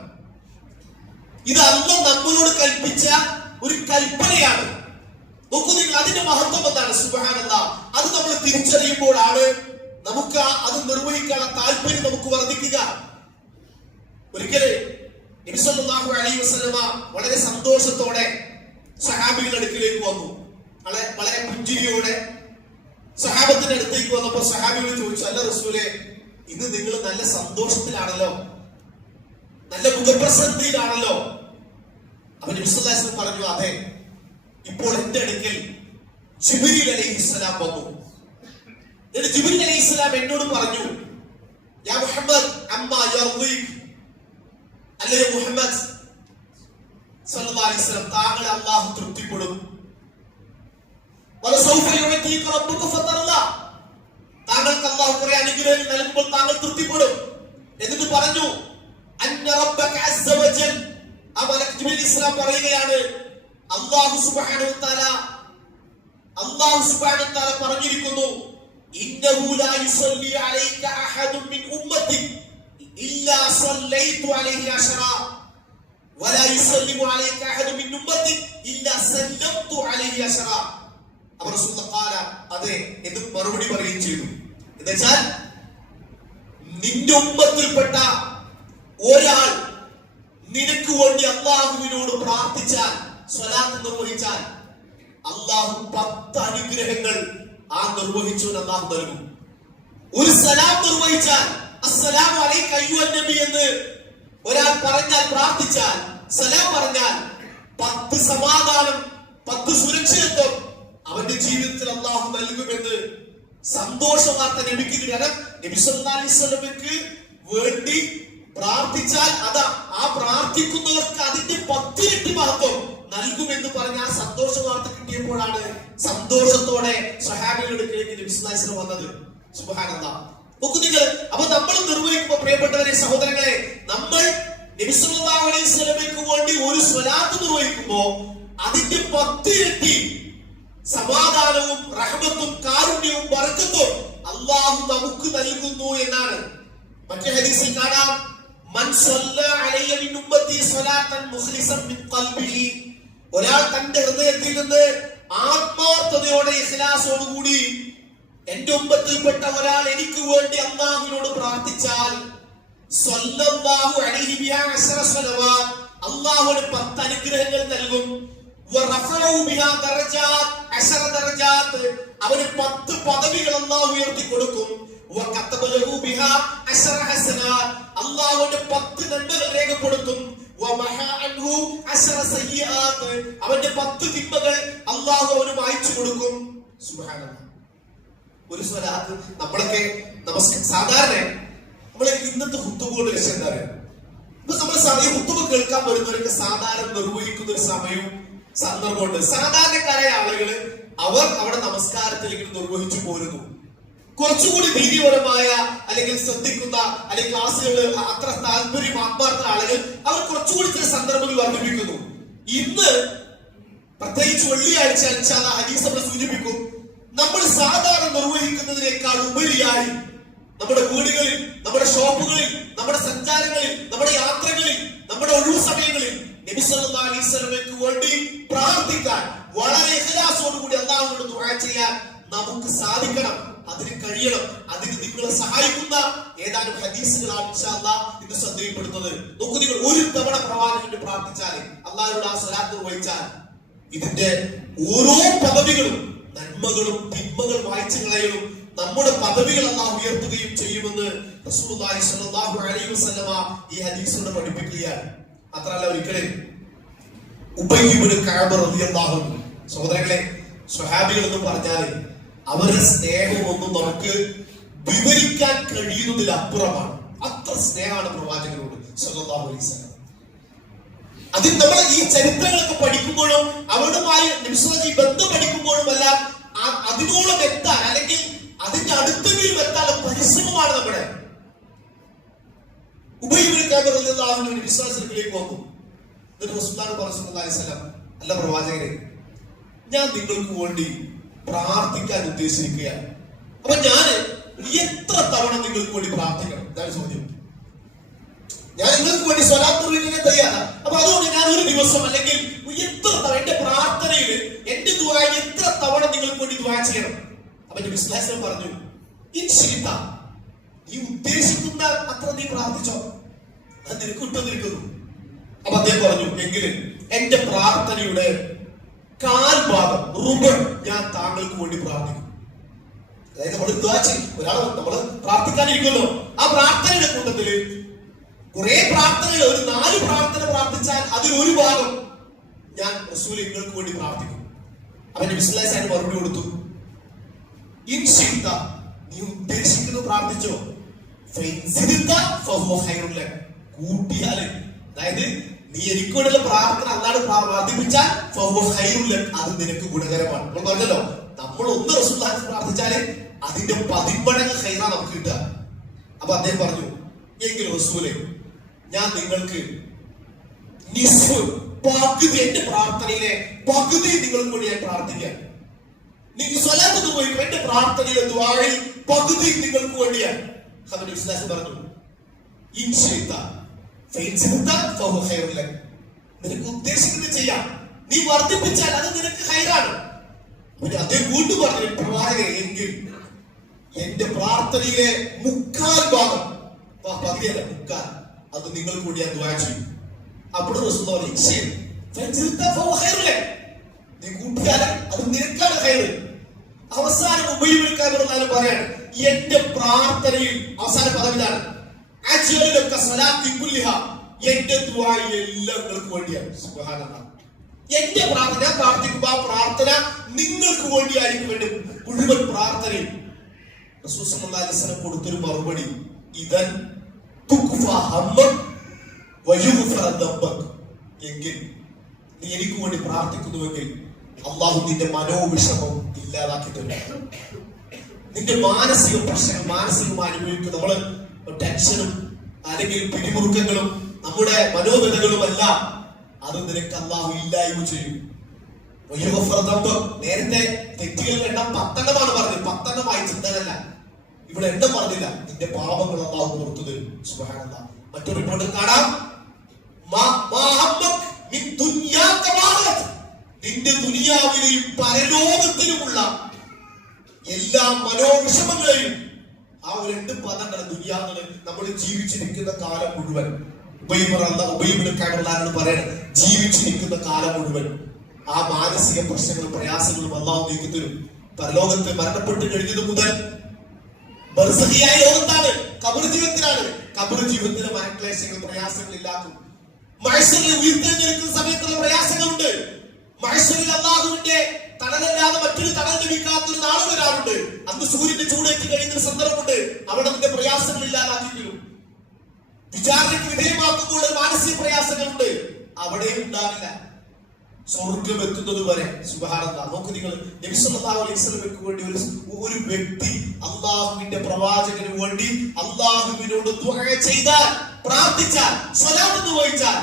ഇത് അല്ലാഹു നമ്മളോട് കൽപ്പിച്ച ഒരു കൽപ്പനയാണ്. നോക്കൂ നിങ്ങൾ, അതിന്റെ മഹത്വം എന്താണ്? സുബ്ഹാനല്ലാഹ്. അത് നമ്മൾ തിരിച്ചറിയുമ്പോഴാണ് നമുക്ക് അത് നിർവഹിക്കാനുള്ള താല്പര്യം നമുക്ക് വർദ്ധിക്കുക. ഒരിക്കല് നബി സല്ലല്ലാഹു അലൈഹി വസല്ലമ വളരെ സന്തോഷത്തോടെ സഹാബികളുടെ അടുക്കിലേക്ക് വന്നു. വളരെ പുഞ്ചിരിയോടെ സഹാബത്തിന്റെ അടുത്തേക്ക് വന്നപ്പോൾ സഹാബികൾ ചോദിച്ചു, അല്ല റസൂലേ, ഇന്ന് നിങ്ങൾ നല്ല സന്തോഷത്തിലാണല്ലോ, നല്ല മുഖപ്രസന്നതയിലാണല്ലോ. അപ്പൊ നബി സല്ലല്ലാഹു അലൈഹി വസല്ലം പറഞ്ഞു, അതെ, ഇപ്പോൾ എന്റെ അടുക്കൽ ജിബ്രീൽ അലൈഹിസ്സലാം വന്നു. എന്നിട്ട് ജിബ്രീൽ അലൈഹിസ്സലാം എന്നോട് പറഞ്ഞു, യാ മുഹമ്മദ് അമ്മാ യർദീക്, അല്ലയോ മുഹമ്മദ് സല്ലല്ലാഹു അലൈഹി വസല്ലം, താങ്കളെ അല്ലാഹു തൃപ്തിപ്പെടും. താങ്കൾക്ക് അല്ലാഹു കുറെ അനുഗ്രഹങ്ങൾ നൽകുമ്പോൾ താങ്കൾ തൃപ്തിപ്പെടും. എന്നിട്ട് പറഞ്ഞു, അന്ന റബ്ബക അസ്സ വജൽ, ആ മലക്ക് ജിബ്രീൽ അലൈഹിസ്സലാം പറയുകയാണ്, അല്ലാഹു സുബ്ഹാനഹു വ തആല പറഞ്ഞിരിക്കുന്നു, ഇന്നഹു ലാ യുസല്ലി അലൈക അഹദുൻ മിൻ ഉമ്മതി ഇല്ലാ സല്ലൈതു അലൈഹി അശറ വലാ യുസല്ലിമു അലൈക അഹദുൻ മിൻ ഉമ്മതി ഇല്ലാ സല്ലംതു അലൈഹി അശറ. അപ്പോൾ റസൂലുള്ളാഹി ഖാല, അതെ എന്ന് മറുപടി പറയുകയും ചെയ്തു. എന്നുവെച്ചാൽ നിന്റെ ഉമ്മത്തിൽപ്പെട്ട ഒരാൾ നിനക്ക് വേണ്ടി അല്ലാഹുവിനോട് പ്രാർത്ഥിച്ചാൽ, സ്വലാത്ത് നിർവഹിച്ചാൽ, അല്ലാഹു 10 അനുഗ്രഹങ്ങൾ ആ നിർവഹിച്ചവന് അല്ലാഹു നൽകും. ഒരു സലാം നിർവഹിച്ചാൽ, അസ്സലാമു അലൈക അയ്യുഹൻ നബി എന്ന് ഒരാൾ പറഞ്ഞാൽ, പ്രാർത്ഥിച്ചാൽ, സലാം പറഞ്ഞാൽ 10 സമാധാനം, 10 സുരക്ഷിതത്വം അവന്റെ ജീവിതത്തിൽ അല്ലാഹു നൽകുമെന്ന് സന്തോഷ വാർത്ത നബിക്ക് കിട്ടാൻ. നബി സല്ലല്ലാഹു അലൈഹി വസല്ലമക്ക് വേണ്ടി പ്രാർത്ഥിച്ചാൽ അത് ആ പ്രാർത്ഥിക്കുന്നവർക്ക് അതിന്റെ 10 ഇരട്ടി മഹത്വം നൽകുമെന്ന് പറഞ്ഞ ആ സന്തോഷ വാർത്ത കിട്ടിയപ്പോഴാണ് സന്തോഷത്തോടെ സ്വഹാബികളുടെ അടുക്കലേക്ക് നബി സല്ലല്ലാഹു അലൈഹി വസല്ലം വന്നത്. സുബ്ഹാനല്ലാഹ്. നോക്കൂ നിങ്ങൾ, അപ്പൊ നമ്മൾ നിർവഹിക്കുമ്പോൾ പ്രിയപ്പെട്ടവരെ, സഹോദരങ്ങളെ, നമ്മൾ നബി സല്ലല്ലാഹു അലൈഹി വസല്ലമക്ക് വേണ്ടി ഒരു സ്വലാത്ത് നിർവഹിക്കുമ്പോൾ അതിന്റെ 10 ഇരട്ടി സമാധാനവും റഹ്മത്തും കാരുണ്യവും ബർക്കത്തും അല്ലാഹു നമുക്ക് നൽകുന്നു എന്നാണ്. മറ്റേ ഹദീസിൽ കാണാം, മൻ സല്ല അലയ്യ മിൻ ഉമ്മത്തി സ്വലാത്തൻ മുഖ്ലിസൻ മിൻ ഖൽബിഹി, ഒരാൾ തന്റെ ഹൃദയത്തിൽ നിന്ന് ആത്മാർത്ഥതയോടെ ഇഖ്ലാസോടുകൂടി എന്റെ ഉമ്മത്തിൽപ്പെട്ട ഒരാൾ എനിക്ക് വേണ്ടി അല്ലാഹുവിനോട് പ്രാർത്ഥിച്ചാൽ, സ്വല്ലല്ലാഹു അലൈഹി ബിഹാ അശ്റ സ്വലവാത്ത്, അല്ലാഹുവിന് 10 അനുഗ്രഹങ്ങൾ നൽകും. വറഫഉ ബിഹാ ദറജാത്ത് അശ്റ ദറജാത്ത്, അവന് 10 പദവികൾ അല്ലാഹു ഉയർത്തി കൊടുക്കും. വകതബ ലഹു ബിഹാ അശ്റ ഹസനാത്ത്, അല്ലാഹുവിന്റെ 10 നന്മകൾ രേഖപ്പെടുത്തും. വമഹാ അൻഹു അശ്റ സയ്യിആത്ത്, അവന്റെ 10 തിന്മകൾ അല്ലാഹു അവന് മായ്ച്ചു കൊടുക്കും. സുബ്ഹാനല്ലാഹ്. ഒരു സ്വലാത്ത് നമ്മളൊക്കെ സാധാരണ നമ്മളെ ഇന്നത്തെ ഹുത്തുബയുടെ ലക്ഷ്യം എന്താ പറയുക? ഇപ്പൊ നമ്മൾ ഹുത്തുബ കേൾക്കാൻ വരുന്നവരൊക്കെ സാധാരണ നിർവഹിക്കുന്ന ഒരു സമയവും സന്ദർഭമുണ്ട്. സാധാരണക്കാരായ ആളുകൾ അവർ അവിടെ നമസ്കാരത്തിലേക്ക് നിർവഹിച്ചു പോരുന്നു. കുറച്ചുകൂടി ഭീതിപരമായ അല്ലെങ്കിൽ ശ്രദ്ധിക്കുന്ന അല്ലെങ്കിൽ ക്ലാസ്സുകൾ അത്ര താല്പര്യം ആത്മാർത്ഥ ആളുകൾ അവർ കുറച്ചുകൂടി ചില സന്ദർഭങ്ങൾ വർദ്ധിപ്പിക്കുന്നു. ഇന്ന് പ്രത്യേകിച്ച് വെള്ളിയാഴ്ച ഹദീസ് നമ്മൾ സൂചിപ്പിക്കും, നമ്മൾ സാധാരണ നിർവഹിക്കുന്നതിനേക്കാൾ ഉപരിയായി നമ്മുടെ വീടുകളിൽ, നമ്മുടെ ഷോപ്പുകളിൽ, നമ്മുടെ സഞ്ചാരങ്ങളിൽ, നമ്മുടെ യാത്രകളിൽ, നമ്മുടെ ഒഴിവു സമയങ്ങളിൽ നബി സല്ലല്ലാഹു അലൈഹി വസല്ലമയ്ക്ക് വേണ്ടി പ്രാർത്ഥിക്കാൻ, വളരെ ഇഖ്ലാസോടുകൂടി അല്ലാഹുവിനോട് ദുആ ചെയ്യാൻ നമുക്ക് സാധിക്കണം. അതിന് കഴിയണം. അതിന് നിങ്ങളെ സഹായിക്കുന്ന ഏതാനും ഹദീസുകളാണ് ഇൻഷാ അല്ലാഹ് ഇന്ന് ശ്രദ്ധയിൽപ്പെടുന്നത്. നോക്കൂ നിങ്ങൾ, ഒരു തവണ പ്രവാചകന് പ്രാർത്ഥിച്ചാൽ, അല്ലാഹുവിനോട് ആ സ്വലാത്ത് നിർവഹിച്ചാൽ, ഇതിന്റെ ഓരോ പദവികളും, നന്മകളും തിന്മകളും വായിച്ചു കളയലും നമ്മുടെ പദവികൾ അല്ലാഹു ഉയർത്തുകയും ചെയ്യുമെന്ന് റസൂലുള്ളാഹി സ്വല്ലല്ലാഹു അലൈഹി വസല്ലമ ഈ ഹദീസിലൂടെ പഠിപ്പിക്കുകയാണ്. മാത്രമല്ല, ഒരിക്കലും ഉബയ്യ് ഇബ്നു കഅബ് റളിയല്ലാഹു അൻഹു, സഹോദരങ്ങളെ, സ്വഹാബികൾ എന്ന് പറഞ്ഞാൽ അവരുടെ സ്നേഹമൊന്നും നമുക്ക് വിവരിക്കാൻ കഴിയുന്നതിലപ്പുറമാണ്. അത്ര സ്നേഹമാണ് പ്രവാചകനോട് സല്ലല്ലാഹു അലൈഹി വസല്ലം. അതിൽ നമ്മൾ ഈ ചരിത്രങ്ങളൊക്കെ പഠിക്കുമ്പോഴും അവരുമായി ബന്ധം പഠിക്കുമ്പോഴും എല്ലാം അതിനോളം എത്താൻ അല്ലെങ്കിൽ അതിന്റെ അടുത്തെങ്കിലും എത്താനുള്ള പരിശ്രമമാണ് നമ്മുടെ. ഉബയ്യ് ഇബ്നു കഅബ് റളിയല്ലാഹു അൻഹു വിശ്വാസത്തിലേക്ക് വന്നു. എന്നിട്ട് റസൂലുള്ളാഹി സ്വല്ലല്ലാഹു അലൈഹി വസല്ലം, അല്ല പ്രവാചകരെ, ഞാൻ നിങ്ങൾക്ക് വേണ്ടി പ്രാർത്ഥിക്കാൻ ഞാൻ നിങ്ങൾക്ക് വേണ്ടി സ്വലാത്ത് നിർവഹിക്കാൻ തയ്യാറാണ്. അപ്പൊ അതുകൊണ്ട് ഞാൻ ഒരു ദിവസം അല്ലെങ്കിൽ എത്ര എന്റെ പ്രാർത്ഥനയിൽ എന്റെ ദുആയിൽ എത്ര തവണ നിങ്ങൾക്ക് വേണ്ടി ദുആ ചെയ്യണം? അപ്പൊ നബി സ്വല്ലല്ലാഹു അലൈഹി വസല്ലം പറഞ്ഞു, ഇൻശിഇത, നീ ഉദ്ദേശിക്കുന്ന അത്ര നീ പ്രാർത്ഥിച്ചോ, അത് നിനക്ക് വിട്ടുനിൽക്കുന്നു. അപ്പൊ അദ്ദേഹം പറഞ്ഞു, എങ്കിലും എന്റെ പ്രാർത്ഥനയുടെ കാൽഭാഗം ഞാൻ താങ്കൾക്ക് വേണ്ടി പ്രാർത്ഥിക്കും. അതായത് നമ്മൾ നമ്മള് പ്രാർത്ഥിക്കാനിരിക്കുമല്ലോ, ആ പ്രാർത്ഥനയുടെ കൂട്ടത്തില് കുറെ പ്രാർത്ഥനകൾ, ഒരു 4 പ്രാർത്ഥന പ്രാർത്ഥിച്ചാൽ അതിലൊരു ഭാഗം ഞാൻ റസൂൽ നിങ്ങൾക്ക് വേണ്ടി പ്രാർത്ഥിക്കും. അവൻ നബി സല്ലല്ലാഹു അലൈഹി വസല്ലം മറുപടി കൊടുത്തു, ഇൻശിഇത, നീ ഉദ്ദേശിക്കുന്നത് പ്രാർത്ഥിച്ചോ, ഫഇൻസിദത ഫഹുവ ഖൈറുൻ ലക, കൂട്ടിയാൽ, അതായത് നീ എനിക്ക് വേണ്ടിയുള്ള പ്രാർത്ഥന അല്ലാതെ പ്രാർത്ഥിപ്പിച്ചാൽ ഫഹുവ ഖൈറുൻ ലക, അത് നിനക്ക് ഗുണകരമാണ്. നമ്മൾ പറഞ്ഞല്ലോ, നമ്മൾ ഒന്ന് റസൂലുള്ളാഹി പ്രാർത്ഥിച്ചാല് അതിന്റെ 10 മടങ്ങ് ഖൈറാ നമുക്ക് കിട്ടുക. അപ്പൊ അദ്ദേഹം പറഞ്ഞു, എങ്കിൽ റസൂലേ, ഞാൻ നിങ്ങൾക്ക് പകുതി, എന്റെ പ്രാർത്ഥനയിലെ പകുതി നിങ്ങൾക്ക് വേണ്ടി ഞാൻ പ്രാർത്ഥിക്കാം. നിങ്ങൾ സ്വലാത്ത് നിർവഹിക്കും, എന്റെ പ്രാർത്ഥനയിലെ ദുആയിൽ പകുതി നിങ്ങൾക്ക് വേണ്ടിയാണ്. നബി സല്ലല്ലാഹു അലൈഹി വസല്ലം പറഞ്ഞു, ഇൻശിഇത ഫഇൻസിദത ഫഹുവ ഖൈറുൻ ലക, നിനക്ക് ഉദ്ദേശിക്കുന്നത് ചെയ്യാം, നീ വർദ്ധിപ്പിച്ചാൽ അത് നിനക്ക് ഖൈറാണ്. അദ്ദേഹം വീണ്ടും പറഞ്ഞു, പ്രവാചകൻ, എങ്കിൽ എന്റെ പ്രാർത്ഥനയിലെ 3/4 ഭാഗം, പകുതിയല്ല 3/4, അത് നിങ്ങൾക്ക് കൂടി ഞാൻ ദുആ ചെയ്യും. അപ്പോൾ റസൂൽ പറഞ്ഞു, നീ കൂട്ടിയാൽ അത് നിനക്കാണ് ഖൈർ. അവസാനം ഉപയോഗിക്കാൻ പറഞ്ഞാലും പറയാണ്, എന്റെ പ്രാർത്ഥനയിൽ അവസാന പദം ഇതാണ്, എന്റെ ദുആയിൽ എല്ലാം നിങ്ങൾക്ക് വേണ്ടിയാണ്. സുബ്ഹാനല്ലാഹ്, എന്റെ പ്രാർത്ഥന ഞാൻ പ്രാർത്ഥിക്കുമ്പോൾ ആ പ്രാർത്ഥന നിങ്ങൾക്ക് വേണ്ടിയായിരിക്കും. വേണ്ടി മുഴുവൻ പ്രാർത്ഥനയും റസൂൽ സല്ലല്ലാഹു അലൈഹി വസല്ലം കൊടുത്തൊരു മറുപടി, ഇദൻ തുഖ്ഫ ഹമ്മക് വയുഗ്ഫറ ദംബക്, എങ്കിൽ നീ എനിക്ക് വേണ്ടി പ്രാർത്ഥിക്കുന്നുവെങ്കിൽ അള്ളാഹു നിന്റെ മനോവിഷമം ഇല്ലാതാക്കി തരും. നിന്റെ മാനസിക പ്രശ്നങ്ങൾ, മാനസികമായി അനുഭവിക്കുന്ന നമ്മള് ടെൻഷനും അല്ലെങ്കിൽ പിരിമുറുക്കങ്ങളും നമ്മുടെ മനോവ്യതകളുമല്ല, അത് നിനക്ക് അള്ളാഹു ഇല്ലായ്മ ചെയ്യും. നേരത്തെ തെറ്റുകളുടെ എണ്ണം 10 പറഞ്ഞത്, 10 ചിന്തനല്ല, ഇവിടെ എണ്ണം പറഞ്ഞില്ല. നിന്റെ പാപങ്ങൾ അള്ളാഹു പുറത്തു തരും. സുബ്ഹാനല്ലാഹ്. മറ്റൊരു റിപ്പോർട്ടിൽ കാണാം, നിന്റെ ദുനിയാവിലെയും പരലോകത്തിലുമുള്ള എല്ലാ മനോവിഷമങ്ങളെയും, ആ 2 പദങ്ങൾ, ദുനിയാവിൽ നമ്മൾ ജീവിച്ചിരിക്കുന്ന കാലം മുഴുവൻ, പറയണം, ജീവിച്ചിരിക്കുന്ന കാലം മുഴുവൻ ആ മാനസിക പ്രശ്നങ്ങളും പ്രയാസങ്ങളും അല്ലാഹു നീക്കി തരും. പരലോകത്ത് മരണപ്പെട്ട് കഴിഞ്ഞത് മുതൽ ബർസഖിയായ ലോകത്താണ്, ഖബർ ജീവിതത്തിലാണ്. ഖബർ ജീവിതത്തിലെ മനക്ലേശങ്ങൾ, പ്രയാസങ്ങൾ ഇല്ലാക്കും. മഹ്ശറിൽ ഉയർത്തെഴുന്നേൽക്കുന്ന സമയത്തുള്ള പ്രയാസങ്ങളുണ്ട്. മഹ്ശറിൽ അല്ലാഹുവിന്റെ തണലല്ലാതെ മറ്റൊരു തണൽ ലഭിക്കാത്തൊരു നാൾ വരാറുണ്ട്. അന്ന് സൂര്യന്റെ ചൂടേറ്റ് കഴിയുന്ന സന്ദർഭമുണ്ട്. അവിടെ നിന്റെ പ്രയാസങ്ങൾ ഇല്ലാതാക്കി തരും. വിചാരണയ്ക്ക് വിധേയമാക്കുമ്പോൾ മാനസിക പ്രയാസങ്ങളുണ്ട്, അവിടെയും ഉണ്ടാവില്ല. സ്വർഗം എത്തുന്നത് വരെ. സുബ്ഹാനല്ലാഹ്. നോക്ക് നിങ്ങൾ, നബി സല്ലല്ലാഹു അലൈഹി വസല്ലമയ്ക്ക് വേണ്ടി ഒരു വ്യക്തി അള്ളാഹുവിന്റെ പ്രവാചകന് വേണ്ടി അള്ളാഹുവിനോട് ദുആ ചെയ്താൽ, പ്രാർത്ഥിച്ചാൽ, സ്വലാത്ത് നിർവഹിച്ചാൽ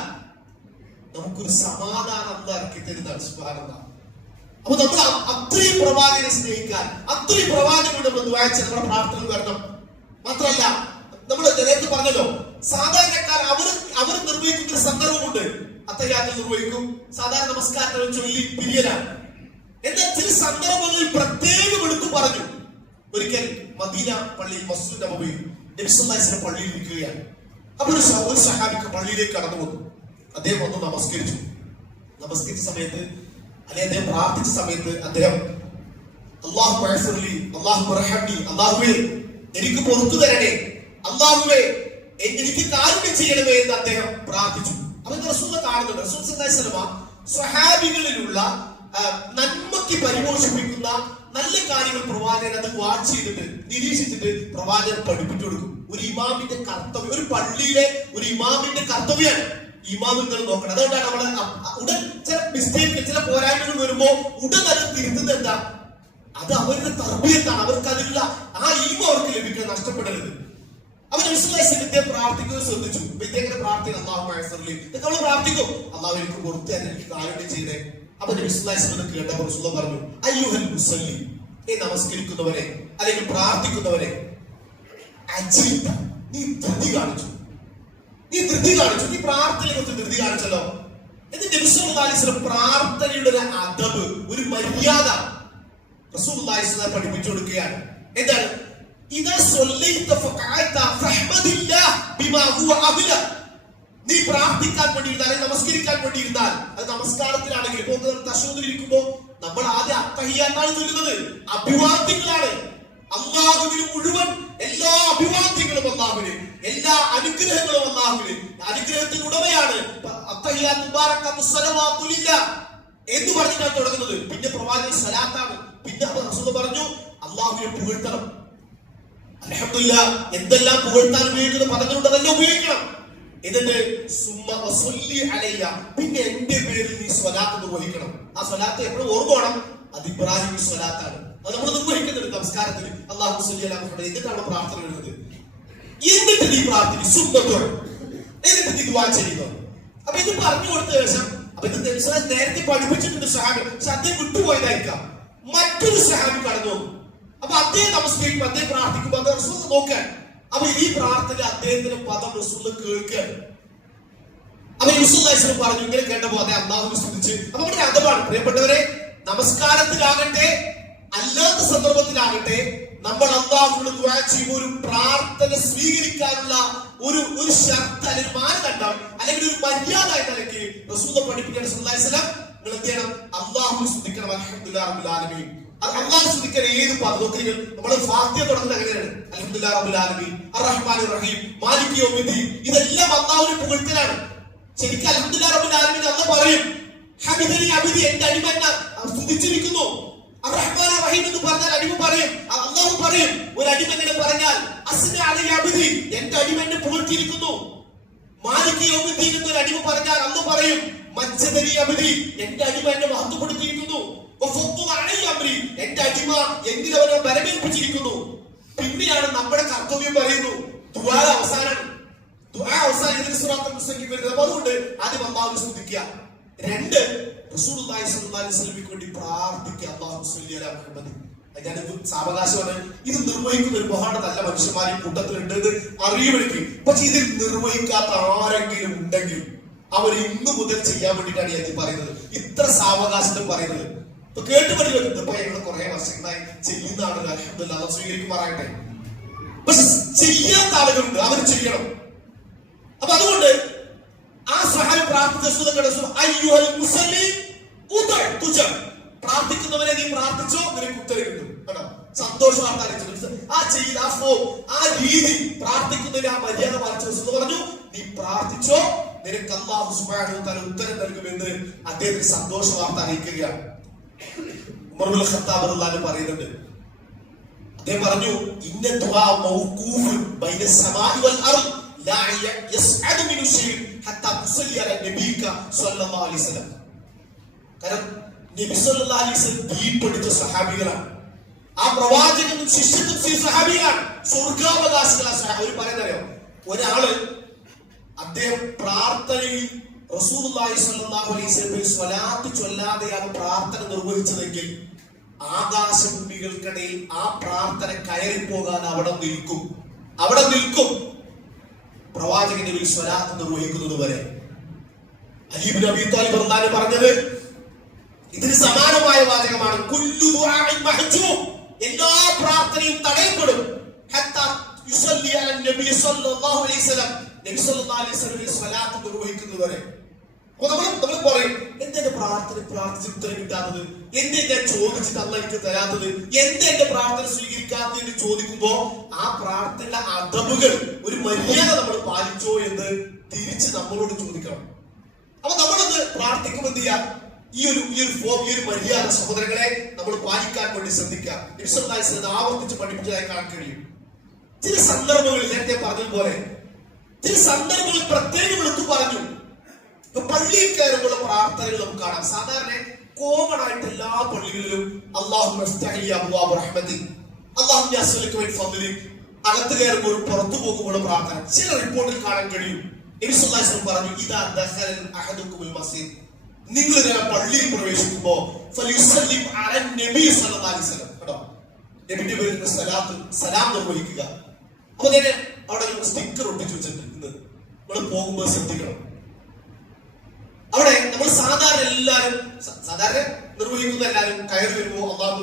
നമുക്കൊരു സമാധാനം അല്ലാഹു ഇറക്കി തരുന്നതാണ്. സുബ്ഹാനല്ലാഹ്. അപ്പൊ നമ്മൾ അത്രയും പ്രവാചകനെ സ്നേഹിക്കാൻ, അത്രയും പ്രവാചകനോട് നമ്മൾ ദുആ ചെയ്ത് നമ്മുടെ പ്രാർത്ഥന വരണം. മാത്രമല്ല, നമ്മൾ നേരത്തെ പറഞ്ഞല്ലോ, സാധാരണക്കാർ അവർ നിർവഹിക്കുന്ന സന്ദർഭമുണ്ട്. അത്തഹിയ്യാത്ത് നിർവഹിക്കും, സാധാരണ നമസ്കാരങ്ങൾ ചൊല്ലി പിരിയലാണ്. എന്നാൽ ചില സന്ദർഭങ്ങളിൽ പ്രത്യേകം എടുത്തു പറഞ്ഞു. ഒരിക്കൽ മദീന പള്ളി മസ്ജിദ് നബവിയിൽ നബി സല്ലല്ലാഹു അലൈഹി വസല്ലം പള്ളിയിൽ ഇരിക്കുകയാണ്. അപ്പോൾ ഒരു സഹാബിക്ക് പള്ളിയിലേക്ക് കടന്നു വന്നു. അദ്ദേഹം വന്ന് നമസ്കരിച്ചു. നമസ്കരിച്ച സമയത്ത്, അല്ലെങ്കിൽ അദ്ദേഹം പ്രാർത്ഥിച്ച സമയത്ത് അദ്ദേഹം അല്ലാഹുവേ എനിക്ക് പുറത്തു തരണേ, അല്ലാഹുവേ എനിക്ക് കാരുണ്യം ചെയ്യണമേ എന്ന് അദ്ദേഹം പ്രാർത്ഥിച്ചു. അപ്പൊ റസൂൽ കാണുന്നുണ്ട്, റസൂൽ സല്ലല്ലാഹു അലൈഹി വസല്ലം സ്വഹാബികളിലുള്ള നന്മയ്ക്ക് പരിപോഷിപ്പിക്കുന്ന നല്ല കാര്യങ്ങൾ പ്രവാചകൻ അത് വാച്ച് ചെയ്തിട്ട്, നിരീക്ഷിച്ചിട്ട് പ്രവാചകൻ പഠിപ്പിച്ചു കൊടുക്കും. ഒരു ഇമാമിന്റെ കർത്തവ്യം, ഒരു പള്ളിയിലെ ഒരു ഇമാമിന്റെ കർത്തവ്യമാണ് ഇമാമിങ്ങൾ നോക്കണം. അതുകൊണ്ടാണ് നമ്മള് ഉടൻ ചില മിസ്റ്റേക്ക്, ചില പോരായ്മകൾ വരുമ്പോ ഉടൻ അത് തിരുത്തുന്നത് എന്താ, അത് അവരുടെ തർബിയത്താണ്. അവർക്ക് അതിലുള്ള ആ ഈമ അവർക്ക് ലഭിക്കാൻ നഷ്ടപ്പെടരുത്. അവൻ ഇദ്ദേഹം പ്രാർത്ഥിക്കുന്നത് ശ്രദ്ധിച്ചു. ഇദ്ദേഹത്തിന്റെ പ്രാർത്ഥന നമ്മൾ പ്രാർത്ഥിക്കും, അള്ളാഹു എനിക്ക് പുറത്ത് എനിക്ക് കാരുണ്യം ചെയ്തേ. അപ്പൊ നബിസ്വല്ലാഹു കേട്ടപ്പോൾ റസൂൽ പറഞ്ഞു, അയ്യുഹൽ മുസല്ലി, നമസ്കരിക്കുന്നവരെ അല്ലെങ്കിൽ പ്രാർത്ഥിക്കുന്നവരെ, അജീത, നീ ധൃതി കാണിച്ചു. നീ ധൃതി കാണിച്ചു, നീ പ്രാർത്ഥനയെ കുറിച്ച് ധൃതി കാണിച്ചല്ലോ. എന്നിട്ട് നബി സല്ലല്ലാഹു അലൈഹി വസല്ലം പ്രാർത്ഥനയുടെ ഒരു അദബ്, ഒരു മര്യാദ റസൂലുള്ളാഹി സ്വല്ലല്ലാഹു അലൈഹി വസല്ലം പഠിപ്പിച്ചു കൊടുക്കുകയാണ്. എന്താണ്? ഇദാ സ്വല്ലൈത ഫഖഅത ഫഹ്മദില്ലാഹ് ബിമാ ഹുവ അഹ്ല. നീ പ്രാർത്ഥിക്കാൻ വേണ്ടി ഇരുന്നാൽ, നമസ്കരിക്കാൻ വേണ്ടി ഇരുന്നാൽ, അത് നമസ്കാരത്തിലാണെങ്കിൽ ഇപ്പോൾ തശഹൂദിൽ ഇരിക്കുമ്പോൾ നമ്മൾ ആദ്യം അത്തഹിയ്യാത്താണ് ചൊല്ലുന്നത്, അഭിവാദ്യങ്ങളാണ്. അല്ലാഹുവിന് മുഴുവൻ എല്ലാ അഭിവാദ്യങ്ങളും അല്ലാഹുവിന്, എല്ലാ അനുഗ്രഹങ്ങളും അല്ലാഹുവിന്. അനുഗ്രഹത്തിന് ഉടമയാണ്. അത്തഹിയ്യാത്ത് മുബാറക സ്വലവാത്തു ലില്ലാഹ് എന്ന് പറഞ്ഞിട്ടാണ് തുടങ്ങുന്നത്. പിന്നെ പ്രവാചകൻ സ്വലാത്താണ്. പിന്നെ റസൂൽ പറഞ്ഞു അല്ലാഹുവിനെ പുകഴ്ത്തണം. അൽഹംദുലില്ലാഹ്, എന്തെല്ലാം പുകഴ്ത്താൻ ഉപയോഗിക്കുന്ന പദങ്ങളുണ്ട് അതെല്ലാം ഉപയോഗിക്കണം. എന്നിട്ട് സുമ്മ വസല്ലി അലയ്യ, പിന്നെ എന്റെ പേരിൽ നീ സ്വലാത്ത് നിർവഹിക്കണം. ആ സ്വലാത്ത് എപ്പോഴും ഓർമ്മ വേണം, അത് ഇബ്രാഹിം സ്വലാത്താണ്. അത് നമ്മൾ നിർവഹിക്കുന്നുണ്ട് നമസ്കാരത്തിൽ. അല്ലാഹു സ്വല്ലി അലാ മുഹമ്മദ്, എന്നിട്ടാണ് പ്രാർത്ഥന എഴുതുന്നത്. എന്നിട്ട് നീ പ്രാർത്ഥിക്കും സുന്നത്തും, എന്നിട്ട് നീ ദുആ ചെയ്യുന്നു. അപ്പൊ ഇത് പറഞ്ഞു കൊടുത്ത ശേഷം, അപ്പൊ ഇത് നേരത്തെ പഠിപ്പിച്ചിട്ടുണ്ട് സഹാബി, പക്ഷെ അദ്ദേഹം വിട്ടുപോയതായിരിക്കാം. മറ്റൊരു സഹാബി കടന്നു വന്നു. അപ്പൊ അദ്ദേഹം നമസ്കരിക്കും, അദ്ദേഹം പ്രാർത്ഥിക്കുമ്പോൾ അത് റസൂൽ നോക്കാൻ. അപ്പൊ ഈ പ്രാർത്ഥന അദ്ദേഹത്തിന്റെ പദം റസൂൽ കേൾക്കാൻ. അപ്പൊ റസൂൽ പറഞ്ഞു, ഇങ്ങനെ കേട്ടപ്പോ അതെ അല്ലാഹുവിനെ സ്തുതിച്ച്. അപ്പൊ നമ്മുടെ അദബാണ് പ്രിയപ്പെട്ടവരെ. നമസ്കാരത്തിലാകട്ടെ അല്ലാത്ത സന്ദർഭത്തിലാകട്ടെ നമ്മൾ അല്ലാഹുവിനോട് ദുആ ചെയ്യുമ്പോൾ ഒരു പ്രാർത്ഥന സ്വീകരിക്കാനുള്ള ഒരു ഷർത്ത് അല്ലെങ്കിൽ മാനദണ്ഡം അല്ലെങ്കിൽ ഒരു മര്യാദ എന്ന നിലയ്ക്ക് റസൂൽ പഠിപ്പിക്കാൻ സല്ലല്ലാഹു അലൈഹി വസല്ലം നിങ്ങൾ എന്ത് ചെയ്യണം? അല്ലാഹുവിനെ സ്തുതിക്കണം. അൽഹംദുലില്ലാഹി റബ്ബിൽ ആലമീൻ. അല്ലാഹു സ്തുതിക്കാൻ ഏത് പദത്തിൽ നമ്മൾ ഫാത്തിഹ തുടങ്ങുന്നത് എങ്ങനെയാണ്? അൽഹംദുലില്ലാഹി റബ്ബിൽ ആലമീൻ, അർറഹ്മാനിർ റഹീം, മാലികി യൗമിദ്ദീൻ. ഇതെല്ലാം അല്ലാഹുവിനെ പുകഴ്ത്തലാണ്. ശരിക്കും അൽഹംദുലില്ലാഹി റബ്ബിൽ ആലമീൻ അല്ലാഹു പറയും ഹമിദനി അബ്ദി, എന്റെ അടിമ എന്നെ സ്തുതിച്ചിരിക്കുന്നു. അർറഹ്മാനിർ റഹീം എന്ന് പറഞ്ഞാൽ അടിമ പറയും, അല്ലാഹു പറയും. ഒരു അടിമ എന്നെ പറഞ്ഞാൽ അസ്ന അലൈ അബ്ദി, എന്റെ അടിമ എന്നെ പുകഴ്ത്തിയിരിക്കുന്നു. മാലികി യൗമിദ്ദീൻ എന്നൊരു അടിമ പറഞ്ഞാൽ അല്ലാഹു പറയും മജ്ജദനി അബ്ദി, എന്റെ അടിമ എന്നെ മഹത്വപ്പെടുത്തിയിരിക്കുന്നു. എന്റെ അടിമ എന്തിനവനെ വരമേൽപ്പിച്ചിരിക്കുന്നു. പിന്നെയാണ് നമ്മുടെ കർത്തവ്യം പറയുന്നു. ദുആ അവസാനാണ്. ദുആ അവസാനം വരുന്നത്. അതുകൊണ്ട് ആദ്യം അല്ലാഹുവിനെ സ്തുതിക്കുക. രണ്ട്, റസൂലുള്ളാഹി സ്വല്ലല്ലാഹു അലൈഹി വസല്ലമയ്ക്ക് വേണ്ടി പ്രാർത്ഥിക്കുക. അല്ലാഹു സ്വല്ലി അലാ മുഹമ്മദ്. ഞാനിത് സാവകാശമാണ്. ഇത് നിർവഹിക്കുന്ന ഒരുപാട് നല്ല മനുഷ്യന്മാർ ഈ കൂട്ടത്തിലുണ്ട് അറിയുമെനിക്ക്. പക്ഷെ ഇതിൽ നിർവഹിക്കാത്ത ആരെങ്കിലും ഉണ്ടെങ്കിൽ അവർ ഇന്നു മുതൽ ചെയ്യാൻ വേണ്ടിയിട്ടാണ് ഞാൻ പറയുന്നത്. ഇത്ര സാവകാശത്തിൽ പറയുന്നത് കേട്ട് പഠിക്കുന്നത്. ഇപ്പൊ ഞങ്ങൾ കുറെ വർഷങ്ങളായി ചെയ്യുന്ന ആളുകൾ അൽഹംദുലില്ലാഹ് അത് സ്വീകരിക്കുമാറാകട്ടെ. പക്ഷെ ചെയ്യാത്ത ആളുകളുണ്ട്, അവർ ചെയ്യണം. അപ്പൊ അതുകൊണ്ട് ആ സഹാബി പ്രാർത്ഥിക്കുന്നവനെ നീ പ്രാർത്ഥിച്ചോ, നിനക്ക് ഉത്തരം കിട്ടും. കേട്ടോ, സന്തോഷമാണ് ആ രീതി പ്രാർത്ഥിക്കുന്നതിന് ആ മര്യാദ പാലിച്ചു പറഞ്ഞു, നീ പ്രാർത്ഥിച്ചോ, നിനക്ക് അല്ലാഹു സുബ്ഹാനഹു വ തആല ഉത്തരം നൽകുമെന്ന് അദ്ദേഹത്തിന് സന്തോഷ വാർത്ത അറിയിക്കുകയാണ്. ഉമർ ഇബ്നുൽ ഖത്താബ് റളിയല്ലാഹു അൻഹു പറയുന്നുണ്ട്, അദ്ദേഹം പറഞ്ഞു ഇന്ന ദുആ മൗഖൂഫുൻ ബൈന സമാഇ വൽ അർദ് ലാ യസ്അദു മിനു ശൈഇൻ ഹത്താ തുസല്ലി അലാ നബിക സ്വല്ലല്ലാഹു അലൈഹി വസല്ലം. കാരണം നബി സ്വല്ലല്ലാഹു അലൈഹി വസല്ലം ദീപടിച്ച സഹാബികളാണ്. ആ പ്രവാചകനും ശിഷ്യത്വം ചെയ്ത സഹാബികളാണ്, സ്വർഗ്ഗാവകാശികളാണ്. അവർ പറയുന്നറിയോ, ഒരാള് അദ്ദേഹം പ്രാർത്ഥനയിൽ റസൂലുള്ളാഹി സ്വല്ലല്ലാഹു അലൈഹി വസല്ലം സ്വലാത്ത് ചൊല്ലാതെയാണ് പ്രാർത്ഥന നിർവഹിച്ചതെങ്കിൽ ആകാശഭൂമികൾക്കിടയിൽ ആ പ്രാർത്ഥന കയറിപ്പോകാൻ അവിടെ നിൽക്കും പ്രവാചകന്റെ ഒരു സ്വലാത്ത് നിർവഹിക്കുന്നത് വരെ. അലി ഇബ്നു അബീ ത്വാലിബ് റളിയല്ലാഹു പറഞ്ഞത് ഇതിന് സമാനമായ വാചകമാണ്. കുല്ലു ദുആഇൻ മഹ്ജൂം, എല്ലാ പ്രാർത്ഥനയും തടയപ്പെടും. ഹത്താ യുസല്ലി അല നബി സ്വല്ലല്ലാഹു അലൈഹി വസല്ലം, നബി സ്വല്ലല്ലാഹു അലൈഹി വസല്ലം സ്വലാത്ത് നിർവഹിക്കുന്നത് വരെ. അപ്പോൾ നമ്മൾ പറയും, എന്റെ പ്രാർത്ഥന പ്രാർത്ഥിച്ച് ഉത്തരം കിട്ടാത്തത്, എന്റെ ഞാൻ ചോദിച്ചിട്ട് അല്ലാഹ് എനിക്ക് തരാത്തത്, എന്റെ പ്രാർത്ഥന സ്വീകരിക്കാത്തത് എന്ന് ചോദിക്കുമ്പോ ആ പ്രാർത്ഥനയുടെ അദബുകൾ, ഒരു മര്യാദ നമ്മൾ പാലിച്ചോ എന്ന് തിരിച്ച് നമ്മളോട് ചോദിക്കണം. അപ്പൊ നമ്മളത് പ്രാർത്ഥിക്കുമ്പോൾ എന്ത് ചെയ്യാം, ഈ ഒരു മര്യാദ സഹോദരങ്ങളെ നമ്മൾ പാലിക്കാൻ വേണ്ടി ശ്രദ്ധിക്കാം. നബി സല്ലല്ലാഹു അലൈഹി വസല്ലം ആവർത്തിച്ച് പഠിപ്പിച്ചതായി കാണാൻ കഴിയും. ചില സന്ദർഭങ്ങളിൽ നേരത്തെ പറഞ്ഞതുപോലെ ചില സന്ദർഭങ്ങളിൽ പ്രത്യേകം എടുത്തു പറഞ്ഞു. പള്ളിയിൽ കയറുമ്പോൾ പ്രാർത്ഥനകൾ നമുക്ക് കാണാം. സാധാരണ കോമൺ ആയിട്ട് എല്ലാ പള്ളികളിലും അകത്ത് കയറുമ്പോഴും പുറത്തു പോകുമ്പോഴും പ്രാർത്ഥന. ചില റിപ്പോർട്ടിൽ കാണാൻ കഴിയും നബി സല്ലല്ലാഹു അലൈഹി വസല്ലം പറഞ്ഞു, ഇദാ ദഖല അഹദുകുൽ മസ്ജിദ്, നിങ്ങൾ പള്ളിയിൽ പ്രവേശിക്കുമ്പോ ഫലിയുസല്ലിം അല നബി സല്ലല്ലാഹു അലൈഹി വസല്ലം, കേട്ടോ, നബിയുടെ പേരിൽ സലാം നിർവഹിക്കുക. അപ്പൊ ഞാൻ അവിടെ ഒരു സ്റ്റിക്കർ ഒട്ടിച്ചു വെച്ചിട്ടുണ്ട്. നമ്മൾ പോകുമ്പോൾ ശ്രദ്ധിക്കണം. അവിടെ നമ്മൾ സാധാരണ എല്ലാവരും നിർവഹിക്കുന്ന എല്ലാവരും കയറി വരുമ്പോ അള്ളാഹു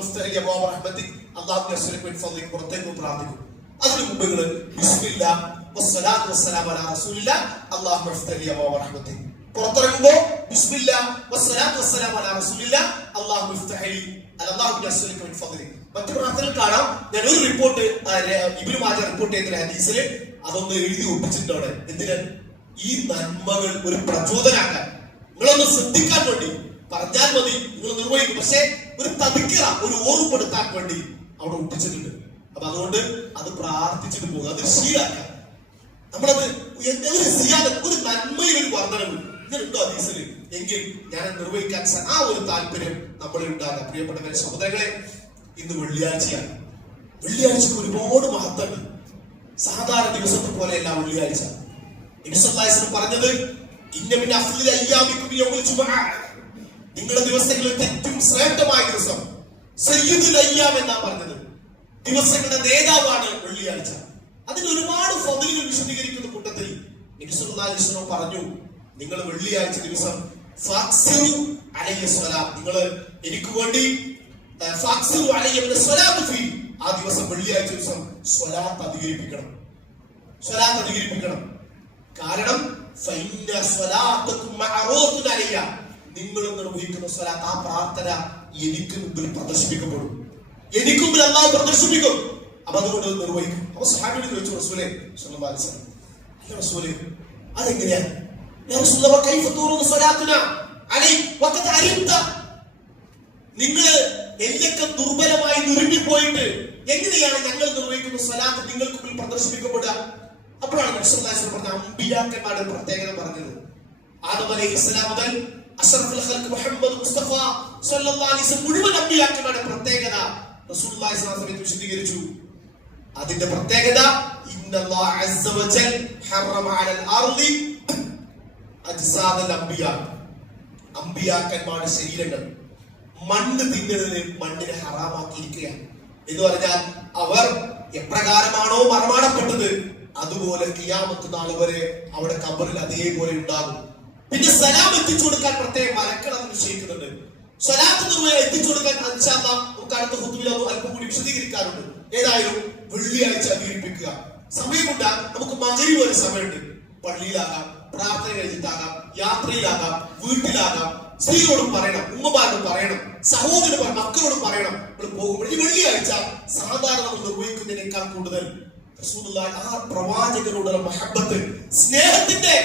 പുറത്തേക്ക് പ്രാർത്ഥിക്കും. അതിനു മുമ്പ് നിങ്ങൾ ബിസ്മില്ലാ വസ്സലാത്തു വസ്സലാമു അലാ റസൂലില്ലാ അല്ലാഹുമ്മ ഇഫ്തഹ് ലി അബ്വാബ റഹ്മതിക്. പുറത്തിറങ്ങുമ്പോ ബിസ്മില്ലാ വസ്സലാത്തു വസ്സലാമു അലാ റസൂലില്ലാ അല്ലാഹുമ്മ ഇഫ്തഹ് ലി അല്ലാഹു യസ്അലുക മിൻ ഫദ്ലിക്. മറ്റു പ്രാർത്ഥനകൾ കാണാം. ഞാൻ ഒരു റിപ്പോർട്ട് ഇബ്നു മാജ റിപ്പോർട്ട് ചെയ്യുന്ന ഹദീസിൽ അതൊന്ന് എഴുതി ഒപ്പിച്ചിട്ടുണ്ട് അവിടെ. എന്തിന്? ഈ നന്മകൾ ഒരു പ്രചോദനാക്കാൻ, നിങ്ങളൊന്ന് ശ്രദ്ധിക്കാൻ വേണ്ടി. പറഞ്ഞാൽ മതി, നിങ്ങൾ നിർവഹിക്കും. പക്ഷെ ഒരു തതിക്കറ, ഒരു ഓർമ്മപ്പെടുത്താൻ വേണ്ടി അവിടെ ഒട്ടിച്ചിട്ടുണ്ട്. അപ്പൊ അതുകൊണ്ട് അത് പ്രാർത്ഥിച്ചിട്ട് പോകുക, അത് ശീലാക്കാം. നമ്മളത് ഒരു നന്മയിൽ ഒരു വർദ്ധനവ് ഇതിലുണ്ടോ ഹദീസിൽ എങ്കിൽ ഞാൻ നിർവഹിക്കാൻ ആ ഒരു താല്പര്യം നമ്മളിൽ ഉണ്ടാകാം. പ്രിയപ്പെട്ടവരെ സഹോദരങ്ങളെ, ഇന്ന് വെള്ളിയാഴ്ചയാണ്. വെള്ളിയാഴ്ചക്ക് ഒരുപാട് മഹത്വമുണ്ട്. സാധാരണ ദിവസത്തെ പോലെയല്ല വെള്ളിയാഴ്ച. നബി സല്ലല്ലാഹു അലൈഹി വസല്ലം പറഞ്ഞത് നിങ്ങളുടെ ദിവസങ്ങളിൽ ഏറ്റവും ശ്രേഷ്ഠമായ ദിവസം സയ്യിദുൽ അയ്യാം എന്നാ പറഞ്ഞത്. ദിവസങ്ങളുടെ നേതാവാണ് വെള്ളിയാഴ്ച. അതിന് ഒരുപാട് ഫദ്ലുകൾ വിശദീകരിക്കുന്ന കൂട്ടത്തിൽ നബി സല്ലല്ലാഹു അലൈഹി വസല്ലം പറഞ്ഞു, നിങ്ങൾ വെള്ളിയാഴ്ച ദിവസം ഫാക്സിറു അലയ്യ സ്വലാത്ത്, നിങ്ങൾ എനിക്ക് വേണ്ടി ഫാക്സിറു അലയ്യ സ്വലാത്ത് ഫീ, ആ ദിവസം വെള്ളിയാഴ്ച ദിവസം സ്വലാത്ത് അധികരിപ്പിക്കണം. സ്വലാത്ത് അധികരിപ്പിക്കണം. കാരണം നിങ്ങൾ നിർവഹിക്കുന്ന സ്വലാത്ത്, ആ പ്രാർത്ഥന എനിക്ക് മുമ്പിൽ പ്രദർശിപ്പിക്കപ്പെടും, എനിക്ക് മുമ്പിൽ അല്ലാഹു പ്രദർശിപ്പിക്കും. അപ്പൊ അതുകൊണ്ട് നിർവഹിക്കും. അപ്പൊ സഹാബിയോട് ചോദിച്ചു, റസൂലേ സ്വല്ലല്ലാഹു അലൈഹി വസല്ലം, അല്ല റസൂലേ അതെങ്ങനെയാണ്? യാ റസൂലല്ലാഹ് കൈഫ തൂറു സ്വലാത്തുനാ അലൈ വഖദ് അരിംത, നിങ്ങൾ എന്നൊക്കെ ദുർബലമായി നുരുങ്ങിപ്പോയിട്ട് എങ്ങനെയാണ് ഞങ്ങൾ നിർവഹിക്കുന്ന സ്വലാത്ത് നിങ്ങൾക്ക് മുമ്പിൽ പ്രദർശിപ്പിക്കപ്പെടുക? അപ്പോഴാണ് നബി സല്ലല്ലാഹു അലൈഹി വസല്ലം പറഞ്ഞ അമ്പിയാക്കന്മാരുടെ പ്രത്യേകത പറഞ്ഞത്. ആദം അലൈഹിസ്സലാം മുതൽ അഷ്റഫുൽ ഖൽഖ് മുഹമ്മദ് മുസ്തഫ സല്ലല്ലാഹു അലൈഹി വസല്ലം മുഴുവൻ അമ്പിയാക്കന്മാരുടെ പ്രത്യേകത റസൂലുള്ളാഹി സ്വല്ലല്ലാഹു അലൈഹി വസല്ലം വിശദീകരിച്ചു. അതിന്റെ പ്രത്യേകത ഇന്നല്ലാഹു അസ്സ വജൽ ഹറമ അലൽ അർളി അജ്സാദൽ അംബിയാ, അമ്പിയാക്കന്മാരുടെ ശരീരങ്ങൾ മണ്ണ് തിന്നുന്നതിന് മണ്ണിനെ ഹറാമാക്കിയിരിക്കുകയാണ്. എന്ന് പറഞ്ഞാൽ അവർ എപ്രകാരമാണോ മരണപ്പെട്ടത് അതുപോലെ ഖിയാമത്ത് നാൾ വരെ അവിടെ ഖബറിൽ അതേപോലെ ഉണ്ടാകും. പിന്നെ സലാം എത്തിച്ചു കൊടുക്കാൻ പ്രത്യേകം മലക്കൾ അത് നിശ്ചയിക്കുന്നുണ്ട്. സ്വലാത്ത് നിർവഹണം എത്തിച്ചു കൊടുക്കാൻ ഇൻഷാ അല്ലാഹ് നമുക്ക് അടുത്ത ഖുതുബിൽ അല്പം കൂടി വിശദീകരിക്കാറുണ്ട്. ഏതായാലും വെള്ളിയാഴ്ച അധികരിപ്പിക്കുക. സമയമുണ്ട്, നമുക്ക് മഗ്‌രിബ് വരെ സമയമുണ്ട്. പള്ളിയിലാകാം, പ്രാർത്ഥന കഴിഞ്ഞിട്ടാകാം, യാത്രയിലാകാം, വീട്ടിലാകാം. സ്ത്രീയോടും പറയണം, ഉമ്മമാരോടും പറയണം, സഹോദരന്മാർ മക്കളോടും പറയണം. നമ്മൾ പോകുമ്പോൾ ഈ വെള്ളിയാഴ്ച സാധാരണ നമ്മൾ നിർവഹിക്കുന്നതിനേക്കാൾ കൂടുതൽ റസൂലുള്ളാഹി ആ പ്രവാചകനോടുള്ള മഹബ്ബത്ത്, സ്നേഹത്തിന്റെ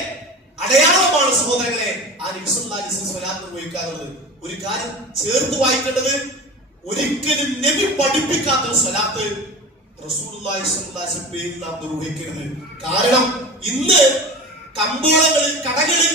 അടയാളമാണ് സഹോദരങ്ങളെ ആ നബി സല്ലല്ലാഹു അലൈഹി വസല്ലം സ്വലാത്ത് നിർവഹിക്കാറുള്ളത്. ഒരു കാര്യം ചേർത്ത് വായിക്കേണ്ടത്, ഒരിക്കലും നബി പഠിപ്പിക്കാത്ത സ്വലാത്ത് റസൂലുള്ളാഹി സ്വല്ലല്ലാഹു അലൈഹി വസല്ലം പേരിൽ നാം നിർവഹിക്കരുത്. കാരണം ഇന്ന് കമ്പോളങ്ങളിൽ, കടകളിൽ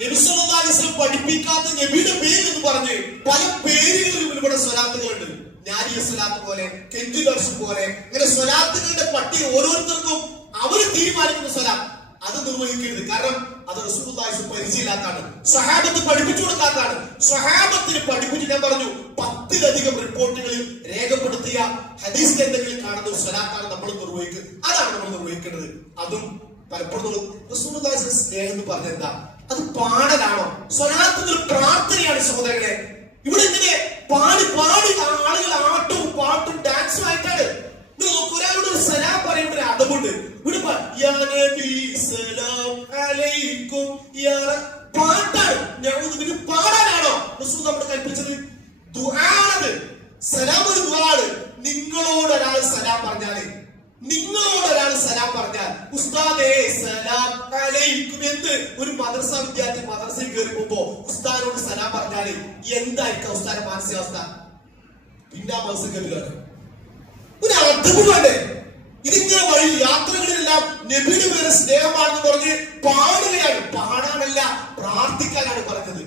നബി സല്ലല്ലാഹു അലൈഹി വസല്ലം പഠിപ്പിക്കാത്ത നബിയുടെ പേര് എന്ന് പറഞ്ഞ് പല പേരുകളിലും ഇവിടെ സ്വലാത്തുകളുണ്ട്. നാരിയ സ്വലാത്ത് പോലെ, കെഞ്ചു ദർശ് പോലെ, ഇങ്ങനെ സ്വലാത്തുകളുടെ പട്ടിക ഓരോരുത്തർക്കും അവർ തീരുമാനിക്കുന്ന സ്വലാത്ത് അത് നിർവഹിക്കരുത്. കാരണം അത് റസൂലുള്ളാഹി പരിചയമില്ലാത്തതാണ്, സ്വഹാബത്ത് പഠിപ്പിച്ചു കൊടുക്കാത്തതാണ്. സ്വഹാബത്തിന് പഠിപ്പിച്ച് ഞാൻ പറഞ്ഞു 10-ലധികം റിപ്പോർട്ടുകളിൽ രേഖപ്പെടുത്തിയ ഹദീസ് ഗ്രന്ഥങ്ങളിൽ കാണുന്ന സ്വലാത്താണ് നമ്മൾ നിർവഹിക്കുക. അതാണ് നമ്മൾ നിർവഹിക്കേണ്ടത്. അതും പലപ്പോഴും റസൂലുള്ളാഹി സ്നേഹം എന്ന് പറഞ്ഞ എന്താ? അത് പാടലാണോ? സ്വലാത്ത് ഒരു പ്രാർത്ഥനയാണ് സഹോദരങ്ങളെ. ഇവിടെ ഇങ്ങനെ പാടി പാടി ആളുകൾ ആട്ടവും പാട്ടും ഡാൻസും ആയിട്ടാണ്. ഒരാളോട് ഒരു സലാം പറയുമ്പോൾ ഒരു അതമുണ്ട്. ഇവിടെ പാട്ടാണ്. ഇത് പാടാനാണോ റസൂൽ നമ്മൾ കൽപ്പിച്ചത്? ദുആണ്. സലാം ഒരു ദുആണ്. നിങ്ങളോട് ഒരാൾ സലാം പറഞ്ഞാല്, ഉസ്താദേ സലാം അലൈക്കും എന്ന് ഒരു മദ്രസ വിദ്യാർത്ഥി മദ്രസയിൽ കയറി പോകുമ്പോ ഉസ്താദിനോട് സലാം പറഞ്ഞാല് എന്തായിരിക്കും ഉസ്താദിന്റെ മാനസികാവസ്ഥ? പിന്നെ ആ മനസ്സിൽ കയറിയാണ് ഒരു അർത്ഥം വേണ്ടേ? ഇതിങ്ങനെ വഴി യാത്രകളിലെല്ലാം നബിയുടെ പേര് സ്നേഹമാണെന്ന് പറഞ്ഞ് പാടുകയാണ്. പാടാനല്ല, പ്രാർത്ഥിക്കാനാണ് പറഞ്ഞത്.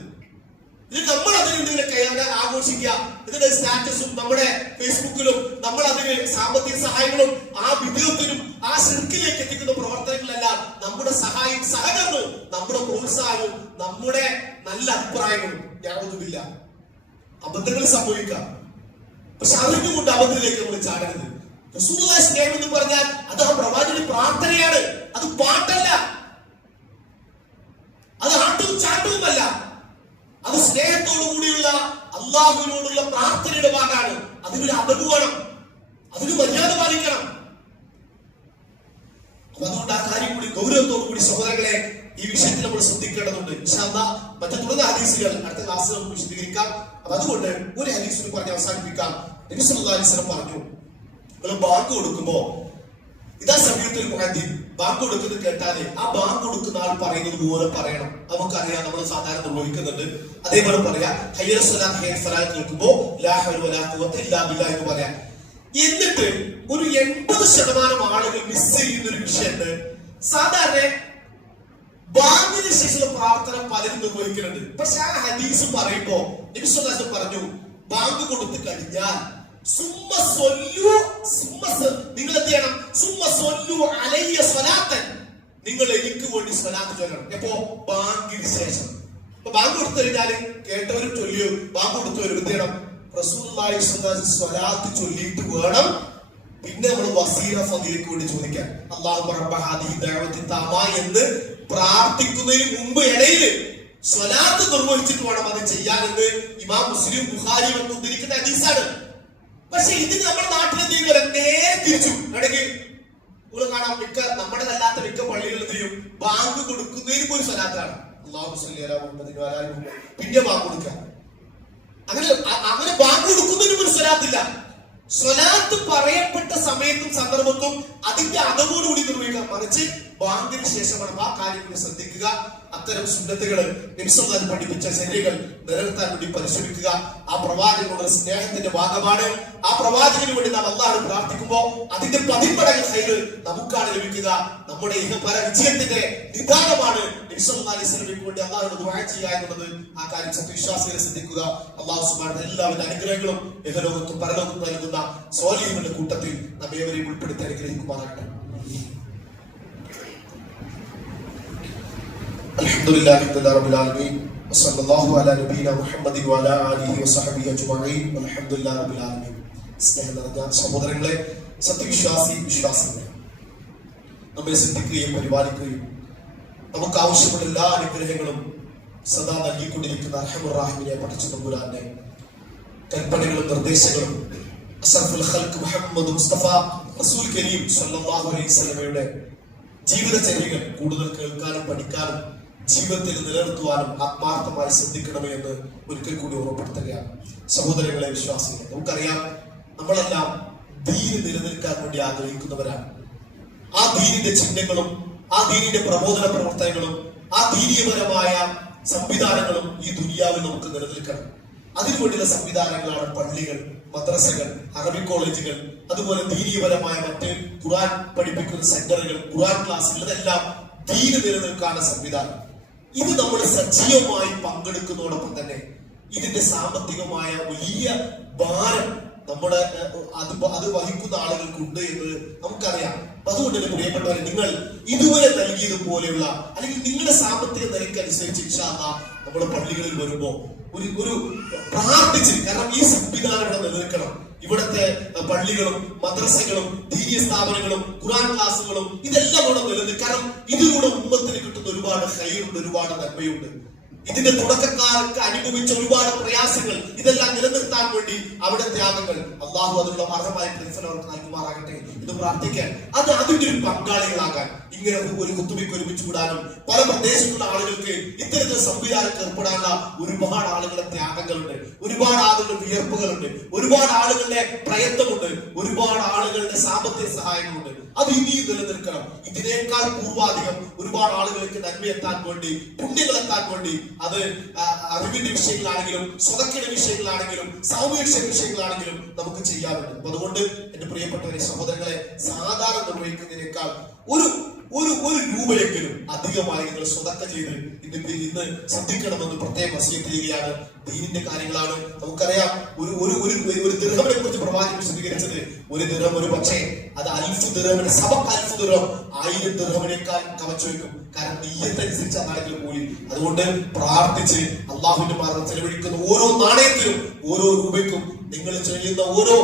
ഇത് നമ്മൾ അതിന് കയ്യാതെ ആഘോഷിക്കുക, ഇതിന്റെ സ്റ്റാറ്റസും നമ്മുടെ ഫേസ്ബുക്കിലും നമ്മൾ അതിന് സാമ്പത്തിക സഹായങ്ങളും ആ വിദ്യാർത്ഥിനും ആ ശിർക്കിലേക്ക് എത്തിക്കുന്ന പ്രവർത്തനങ്ങളെല്ലാം നമ്മുടെ സഹകരണവും നമ്മുടെ പ്രോത്സാഹനവും നമ്മുടെ നല്ല അഭിപ്രായങ്ങളും ഞാനൊന്നുമില്ല. അബദ്ധങ്ങൾ സംഭവിക്കാം, പക്ഷെ അറിഞ്ഞുകൊണ്ട് അബദ്ധത്തിലേക്ക് നമ്മൾ ചാടരുത്. റസൂലുള്ളാഹി സ്നേഹം എന്ന് പറഞ്ഞാൽ അത് ആ പ്രവാചകന്റെ പ്രാർത്ഥനയാണ്, അത് പാട്ടല്ല. അത് ആട്ടവും ചാട്ടവുമല്ല, അത് സ്നേഹത്തോടു കൂടിയുള്ള അള്ളാഹുവിനോടുള്ള പ്രാർത്ഥനയുടെ ഭാഗമാണ്. അതിനൊരു അതവ് വേണം, അതിന് മര്യാദ പാലിക്കണം. അപ്പൊ അതുകൊണ്ട് ആ കാര്യം കൂടി ഗൗരവത്തോടു കൂടി സഹോദരങ്ങളെ ഈ വിഷയത്തിൽ നമ്മൾ ശ്രദ്ധിക്കേണ്ടതുണ്ട്. മറ്റു തുടർന്ന ഹദീസുകൾ അടുത്ത ക്ലാസ്സിൽ നമുക്ക് വിശദീകരിക്കാം. അപ്പൊ അതുകൊണ്ട് ഒരു ഹദീസിന് പറഞ്ഞ് അവസാനിപ്പിക്കാം. നബി സല്ലല്ലാഹു അലൈഹി വസല്ലം പറഞ്ഞു, നിങ്ങൾ ബാങ്ക് കൊടുക്കുമ്പോ ഇതാ സമയത്തിൽ ബാങ്ക് കൊടുക്കുന്നത് കേട്ടാല് ആ ബാങ്ക് കൊടുക്കുന്ന ആൾ പറയുന്നത് പോലെ പറയണം. നമുക്കറിയാം, നമ്മൾ സാധാരണ നിർവഹിക്കുന്നുണ്ട്. അതേപോലെ പറയാം, കേൾക്കുമ്പോ എന്ന് പറയാം. എന്നിട്ട് ഒരു 80% ആളുകൾ മിസ് ചെയ്യുന്ന ഒരു വിഷയമുണ്ട്. സാധാരണ ബാങ്കിന് ശേഷം പ്രാർത്ഥന പലരും നിർവഹിക്കുന്നുണ്ട്. പക്ഷെ ആ ഹദീസ് പറയുമ്പോ നബി സല്ലല്ലാഹു അലൈഹി വസല്ലം പറഞ്ഞു, ബാങ്ക് കൊടുത്തു കഴിഞ്ഞാൽ നിങ്ങൾ എന്ത് ചെയ്യണം? നിങ്ങൾ എനിക്ക് വേണ്ടി സ്വലാത്ത് ചൊല്ലണം. എപ്പോ? ബാങ്കിന് ശേഷം. ബാങ്ക് കൊടുത്തു കഴിഞ്ഞാല് കേട്ടവരും ചൊല്ലിയോ, ബാങ്ക് കൊടുത്തവരും എന്ത് ചെയ്യണം? റസൂലുള്ളാഹി സ്വല്ലല്ലാഹു അലൈഹി വസല്ലം സ്വലാത്ത് ചൊല്ലിയിട്ട് വേണം പിന്നെ നമ്മൾ വസീല ഫദീലക്ക് വേണ്ടി ചോദിക്കാൻ. അല്ലാഹുമ്മ റബ്ബ ഹാദിഹി ദഅവതി തഅമ എന്ന് പ്രാർത്ഥിക്കുന്നതിന് മുമ്പ് ഇടയിൽ സ്വലാത്ത് നിർവഹിച്ചിട്ട് വേണം അത് ചെയ്യാനെന്ന് ഇമാം മുസ്ലിം ബുഖാരി ഉദ്ധരിക്കുന്ന ഹദീസാണ്. പക്ഷെ ഇത് നമ്മുടെ നാട്ടിലെ നേരെ തിരിച്ചു. ഇടയ്ക്ക് നിങ്ങൾ കാണാം, നമ്മുടെതല്ലാത്ത മിക്ക പള്ളികളിൽ ചെയ്യും ബാങ്ക് കൊടുക്കുന്നതിന് ഒരു സ്വലാത്താണ്. അല്ലാഹു സ്വല്ലി അലാ മുഹമ്മദിൻ വഅലാ ആലി മുഹമ്മദ്, പിന്നെ ബാങ്ക് കൊടുക്കുക. അങ്ങനെ ബാങ്ക് കൊടുക്കുന്നതിന് ഒരു സ്വലാത്തില്ല. സ്വലാത്ത് പറയപ്പെട്ട സമയത്തും സന്ദർഭത്തും അതിന്റെ അതവോടുകൂടി നിർവഹിക്കുക. മറിച്ച് ബാങ്കിന് ശേഷമാണ് ആ കാര്യങ്ങൾ ശ്രദ്ധിക്കുക. അത്തരം സുന്നത്തുകൾ നബി സല്ലല്ലാഹു അലൈഹി വസല്ലം പഠിപ്പിച്ച ശരീരങ്ങൾ നിലനിർത്താൻ വേണ്ടി പരിശ്രമിക്കുക. ആ പ്രവാചകനുള്ള സ്നേഹത്തിന്റെ ഭാഗമാണ്. ആ പ്രവാചകന് വേണ്ടി നാം അല്ലാഹുവോട് പ്രാർത്ഥിക്കുമ്പോൾ അതിന്റെ 10 മടങ്ങ് ഖൈർ നമുക്കാണ് ലഭിക്കുക. നമ്മുടെ ഇഹപര വിജയത്തിന്റെ നിദാനമാണ് നബി സല്ലല്ലാഹു അലൈഹി വസല്ലമയ്ക്ക് വേണ്ടി അല്ലാഹുവോട് ദുആ ചെയ്യുക എന്നുള്ളത്. ആ കാര്യം സത്യവിശ്വാസികളെ ശ്രദ്ധിക്കുക. അല്ലാഹു സുബ്ഹാനഹു വ തആല എല്ലാവിധ അനുഗ്രഹങ്ങളും ഇഹലോകത്തും പരലോകത്തും നൽകുന്ന സ്വാലിഹീങ്ങളുടെ കൂട്ടത്തിൽ നമ്മേവരെയും ഉൾപ്പെടുത്തി അനുഗ്രഹിക്കുമാറാകട്ടെ. അൽഹംദുലില്ലാഹി റബ്ബിൽ ആലമീൻ വസല്ലല്ലാഹു അലാ നബിയിനാ മുഹമ്മദിൻ വഅലാ ആലിഹി വസഹബിഹി അജ്മഈൻ വൽഹംദുലില്ലാഹി റബ്ബിൽ ആലമീൻ. സ്നേഹം നിറഞ്ഞ സഹോദരങ്ങളെ, വിശ്വാസികളെ, നമ്മെ ശ്രദ്ധിക്കുകയും പരിപാലിക്കുകയും നമുക്ക് ആവശ്യമുള്ള എല്ലാ അനുഗ്രഹങ്ങളും സദാ നൽകിക്കൊണ്ടിരിക്കുന്ന അർഹമുർ റഹീമിനെ പഠിച്ച തമ്പുരാന്റെ കൽപ്പനകളും നിർദ്ദേശങ്ങളും അസ്റഫുൽ ഖൽഖ് മുഹമ്മദ് മുസ്തഫ റസൂൽ കരീം സല്ലല്ലാഹു അലൈഹി വസല്ലമയുടെ ജീവിതചര്യകൾ കൂടുതൽ കേൾക്കാനും പഠിക്കാനും ജീവിതത്തിൽ നിലനിർത്തുവാനും ആത്മാർത്ഥമായി ശ്രദ്ധിക്കണമേ എന്ന് ഒരിക്കൽ കൂടി ഓർമ്മപ്പെടുത്തുകയാണ്. സഹോദരങ്ങളെ, വിശ്വാസികളെ, നമുക്കറിയാം, നമ്മളെല്ലാം ദീന് നിലനിൽക്കാൻ വേണ്ടി ആഗ്രഹിക്കുന്നവരാണ്. ആ ദീനിന്റെ ചിഹ്നങ്ങളും ആ ദീനിന്റെ പ്രബോധന പ്രവർത്തനങ്ങളും ആ ദീനീയപരമായ സംവിധാനങ്ങളും ഈ ദുനിയാവിൽ നമുക്ക് നിലനിൽക്കണം. അതിനുവേണ്ടിയുള്ള സംവിധാനങ്ങളാണ് പള്ളികൾ, മദ്രസകൾ, അറബി കോളേജുകൾ, അതുപോലെ ദീനീയപരമായ മറ്റ് ഖുർആൻ പഠിപ്പിക്കുന്ന സെന്ററുകൾ, ഖുർആൻ ക്ലാസുകൾ. ഇതെല്ലാം ദീന് നിലനിൽക്കാനുള്ള സംവിധാനം. ഇത് നമ്മൾ സജീവമായി പങ്കെടുക്കുന്നതോടൊപ്പം തന്നെ ഇതിന്റെ സാമ്പത്തികമായ വലിയ ഭാരം നമ്മുടെ അത് വഹിക്കുന്ന ആളുകൾക്കുണ്ട് എന്ന് നമുക്കറിയാം. അതുകൊണ്ട് തന്നെ പ്രിയപ്പെട്ടവരെ, നിങ്ങൾ ഇതുവരെ നൽകിയതുപോലെയുള്ള അല്ലെങ്കിൽ നിങ്ങളുടെ സാമ്പത്തിക നിലയ്ക്കനുസരിച്ച് ഇൻഷാ അല്ലാഹ് നമ്മുടെ പള്ളികളിൽ വരുമ്പോ ഒരു പ്രാർത്ഥിച്ച്, കാരണം ഈ സംവിധാനം ഇവിടെ നിലനിൽക്കണം. ഇവിടുത്തെ പള്ളികളും മദ്രസകളും ദീനീയ സ്ഥാപനങ്ങളും ഖുർആൻ ക്ലാസുകളും ഇതെല്ലാം ഇവിടെ നിലനിൽക്കും. കാരണം ഇതിലൂടെ ഉമ്മത്തിന് കിട്ടുന്ന ഒരുപാട് ഖൈറുണ്ട്, ഒരുപാട് നന്മയുണ്ട്. ഇതിന്റെ തുടക്കക്കാർക്ക് അനുഭവിച്ച ഒരുപാട് പ്രയാസങ്ങൾ ഇതെല്ലാം നിലനിർത്താൻ വേണ്ടി അവിടെ ത്യാഗങ്ങൾ, അള്ളാഹു അതിനുള്ള അർഹമായ പ്രതിഫലം അവർക്ക് നൽകുമാറാകട്ടെ എന്ന് പ്രാർത്ഥിക്കാൻ. അതിന്റെ ഒരു പങ്കാളികളാകാൻ, ഇങ്ങനെ ഒരു കുത്തുബിക്ക് ഒരുമിച്ച് കൂടാനും പല പ്രദേശത്തുള്ള ആളുകൾക്ക് ഇത്തരത്തിൽ സംവിധാനത്തിൽ ഏർപ്പെടാനുള്ള ഒരുപാട് ആളുകളുടെ ത്യാഗങ്ങളുണ്ട്, ഒരുപാട് ആളുകളുടെ വിയർപ്പുകളുണ്ട്, ഒരുപാട് ആളുകളുടെ പ്രയത്നമുണ്ട്, ഒരുപാട് ആളുകളുടെ സാമ്പത്തിക സഹായങ്ങളുണ്ട്. അത് ഇനിയും നിലനിൽക്കണം. ഇതിനേക്കാൾ പൂർവാധികം ഒരുപാട് ആളുകൾക്ക് നന്മയെത്താൻ വേണ്ടി, പുണ്യങ്ങളെത്താൻ വേണ്ടി, അത് അറിവിന്റെ വിഷയങ്ങളാണെങ്കിലും സ്വതക്കിന്റെ വിഷയങ്ങളാണെങ്കിലും സാമൂഹ്യ വിഷയങ്ങളാണെങ്കിലും നമുക്ക് ചെയ്യാറുണ്ട്. അപ്പൊ അതുകൊണ്ട് എന്റെ പ്രിയപ്പെട്ടവരെ, സഹോദരങ്ങളെ, സാധാരണ നിർവഹിക്കുന്നതിനേക്കാൾ ഒരു രൂപയെങ്കിലും അധികമായി നിങ്ങൾ സ്വതക്ക ചെയ്ത് ഇന്ന് ശ്രദ്ധിക്കണമെന്ന് പ്രത്യേകം വസിയത്ത് ചെയ്യുകയാണ്. ദീനിന്റെ കാര്യങ്ങളാണ്. നമുക്കറിയാം, ഒരു ദിർഹമിനെ കുറിച്ച് പ്രവാചകൻ വിശദീകരിച്ചത്, ഒരു ദിർഹം ഒരു പക്ഷേ അത് 1000 ദിർഹമിന് സബക്ക് 1000 ദിർഹം 1000 ദിർഹമിനേക്കാൾ കവച്ചു വെക്കും. കാരണം നീയത്തനുസരിച്ച് അതാണെങ്കിൽ കൂലി. അതുകൊണ്ട് പ്രാർത്ഥിച്ച് അള്ളാഹുവിന്റെ മാർഗ്ഗം ചെലവഴിക്കുന്ന ഓരോ നാണയത്തിലും ഓരോ രൂപയ്ക്കും നിങ്ങൾ ചെയ്യുന്ന ഓരോ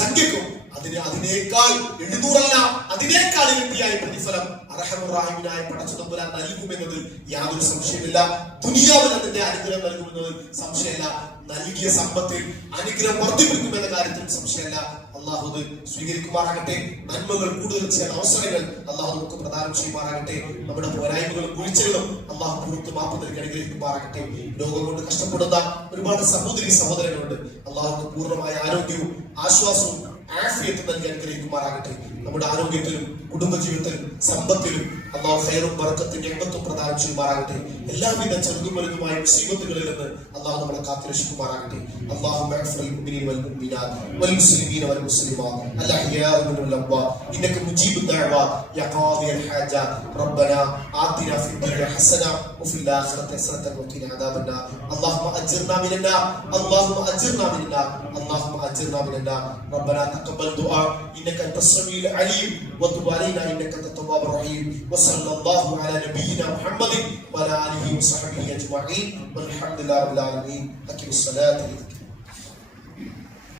സംഖ്യക്കും അതിനേക്കാൾ 700 അതിനേക്കാൾ ഇരട്ടിയായ പ്രതിഫലം അർഹമർ റഹീമിനായ പടച്ച തമ്പുരാൻ നൽകുമെന്നത് യാതൊരു സംശയമില്ല. ദുനിയാവിൽ അതിന്റെ അനുഗ്രഹം നൽകുമെന്നത് സംശയമില്ല. നൽകിയ സമ്പത്തിൽ അനുഗ്രഹം വർദ്ധിപ്പിക്കുമെന്ന കാര്യത്തിൽ സംശയമല്ല. അള്ളാഹു സ്വീകരിക്കുമാറാകട്ടെ. നന്മകൾ കൂടുതൽ ചെയ്യാൻ അവസരങ്ങൾ അള്ളാഹു നമുക്ക് പ്രദാനം ചെയ്യുമാറാകട്ടെ. നമ്മുടെ പോരായ്മകളും വീഴ്ചകളും അള്ളാഹു പുറത്ത് മാപ്പ് നൽകി അനുഗ്രഹിക്കുമാറാകട്ടെ. രോഗം കൊണ്ട് കഷ്ടപ്പെടുന്ന ഒരുപാട് സഹോദരി സഹോദരങ്ങളുണ്ട്. അള്ളാഹു പൂർണ്ണമായ ആരോഗ്യവും ആശ്വാസവും ആഫിയത്ത് നൽകി അനുഗ്രഹിക്കുമാറാകട്ടെ. നമ്മുടെ ആരോഗ്യത്തിലും കുടുംബജീവിതത്തിലും സമ്പത്തിലും അള്ളാഹു ഖൈറും ബറക്കത്തും ഞങ്ങത്തും പ്രദാനം ചെയ്യുമാറാകട്ടെ. എല്ലാവിധ ചെറുതും വലുതുമായ മുസീബത്തുകളിൽ നിന്ന് അള്ളാഹു നമ്മളെ കാത്തുരക്ഷിക്കുമാറാകട്ടെ. اللهم اغفر للمؤمنين والمؤمنات والمسلمين والمسلمات الاحياء منهم والاموات انك مجيب الدعوات يا قاضي الحاجات ربنا آتنا في الدنيا حسنه وفي الاخره حسنه وقنا عذاب النار اللهم اجرنا من النار اللهم اجرنا من النار اللهم اجرنا من النار ربنا تقبل دعاء انك انت السميع العليم وتب علينا انك انت التواب الرحيم وصلى الله على نبينا محمد وعلى اله وصحبه اجمعين والحمد لله رب العالمين. اقم الصلاه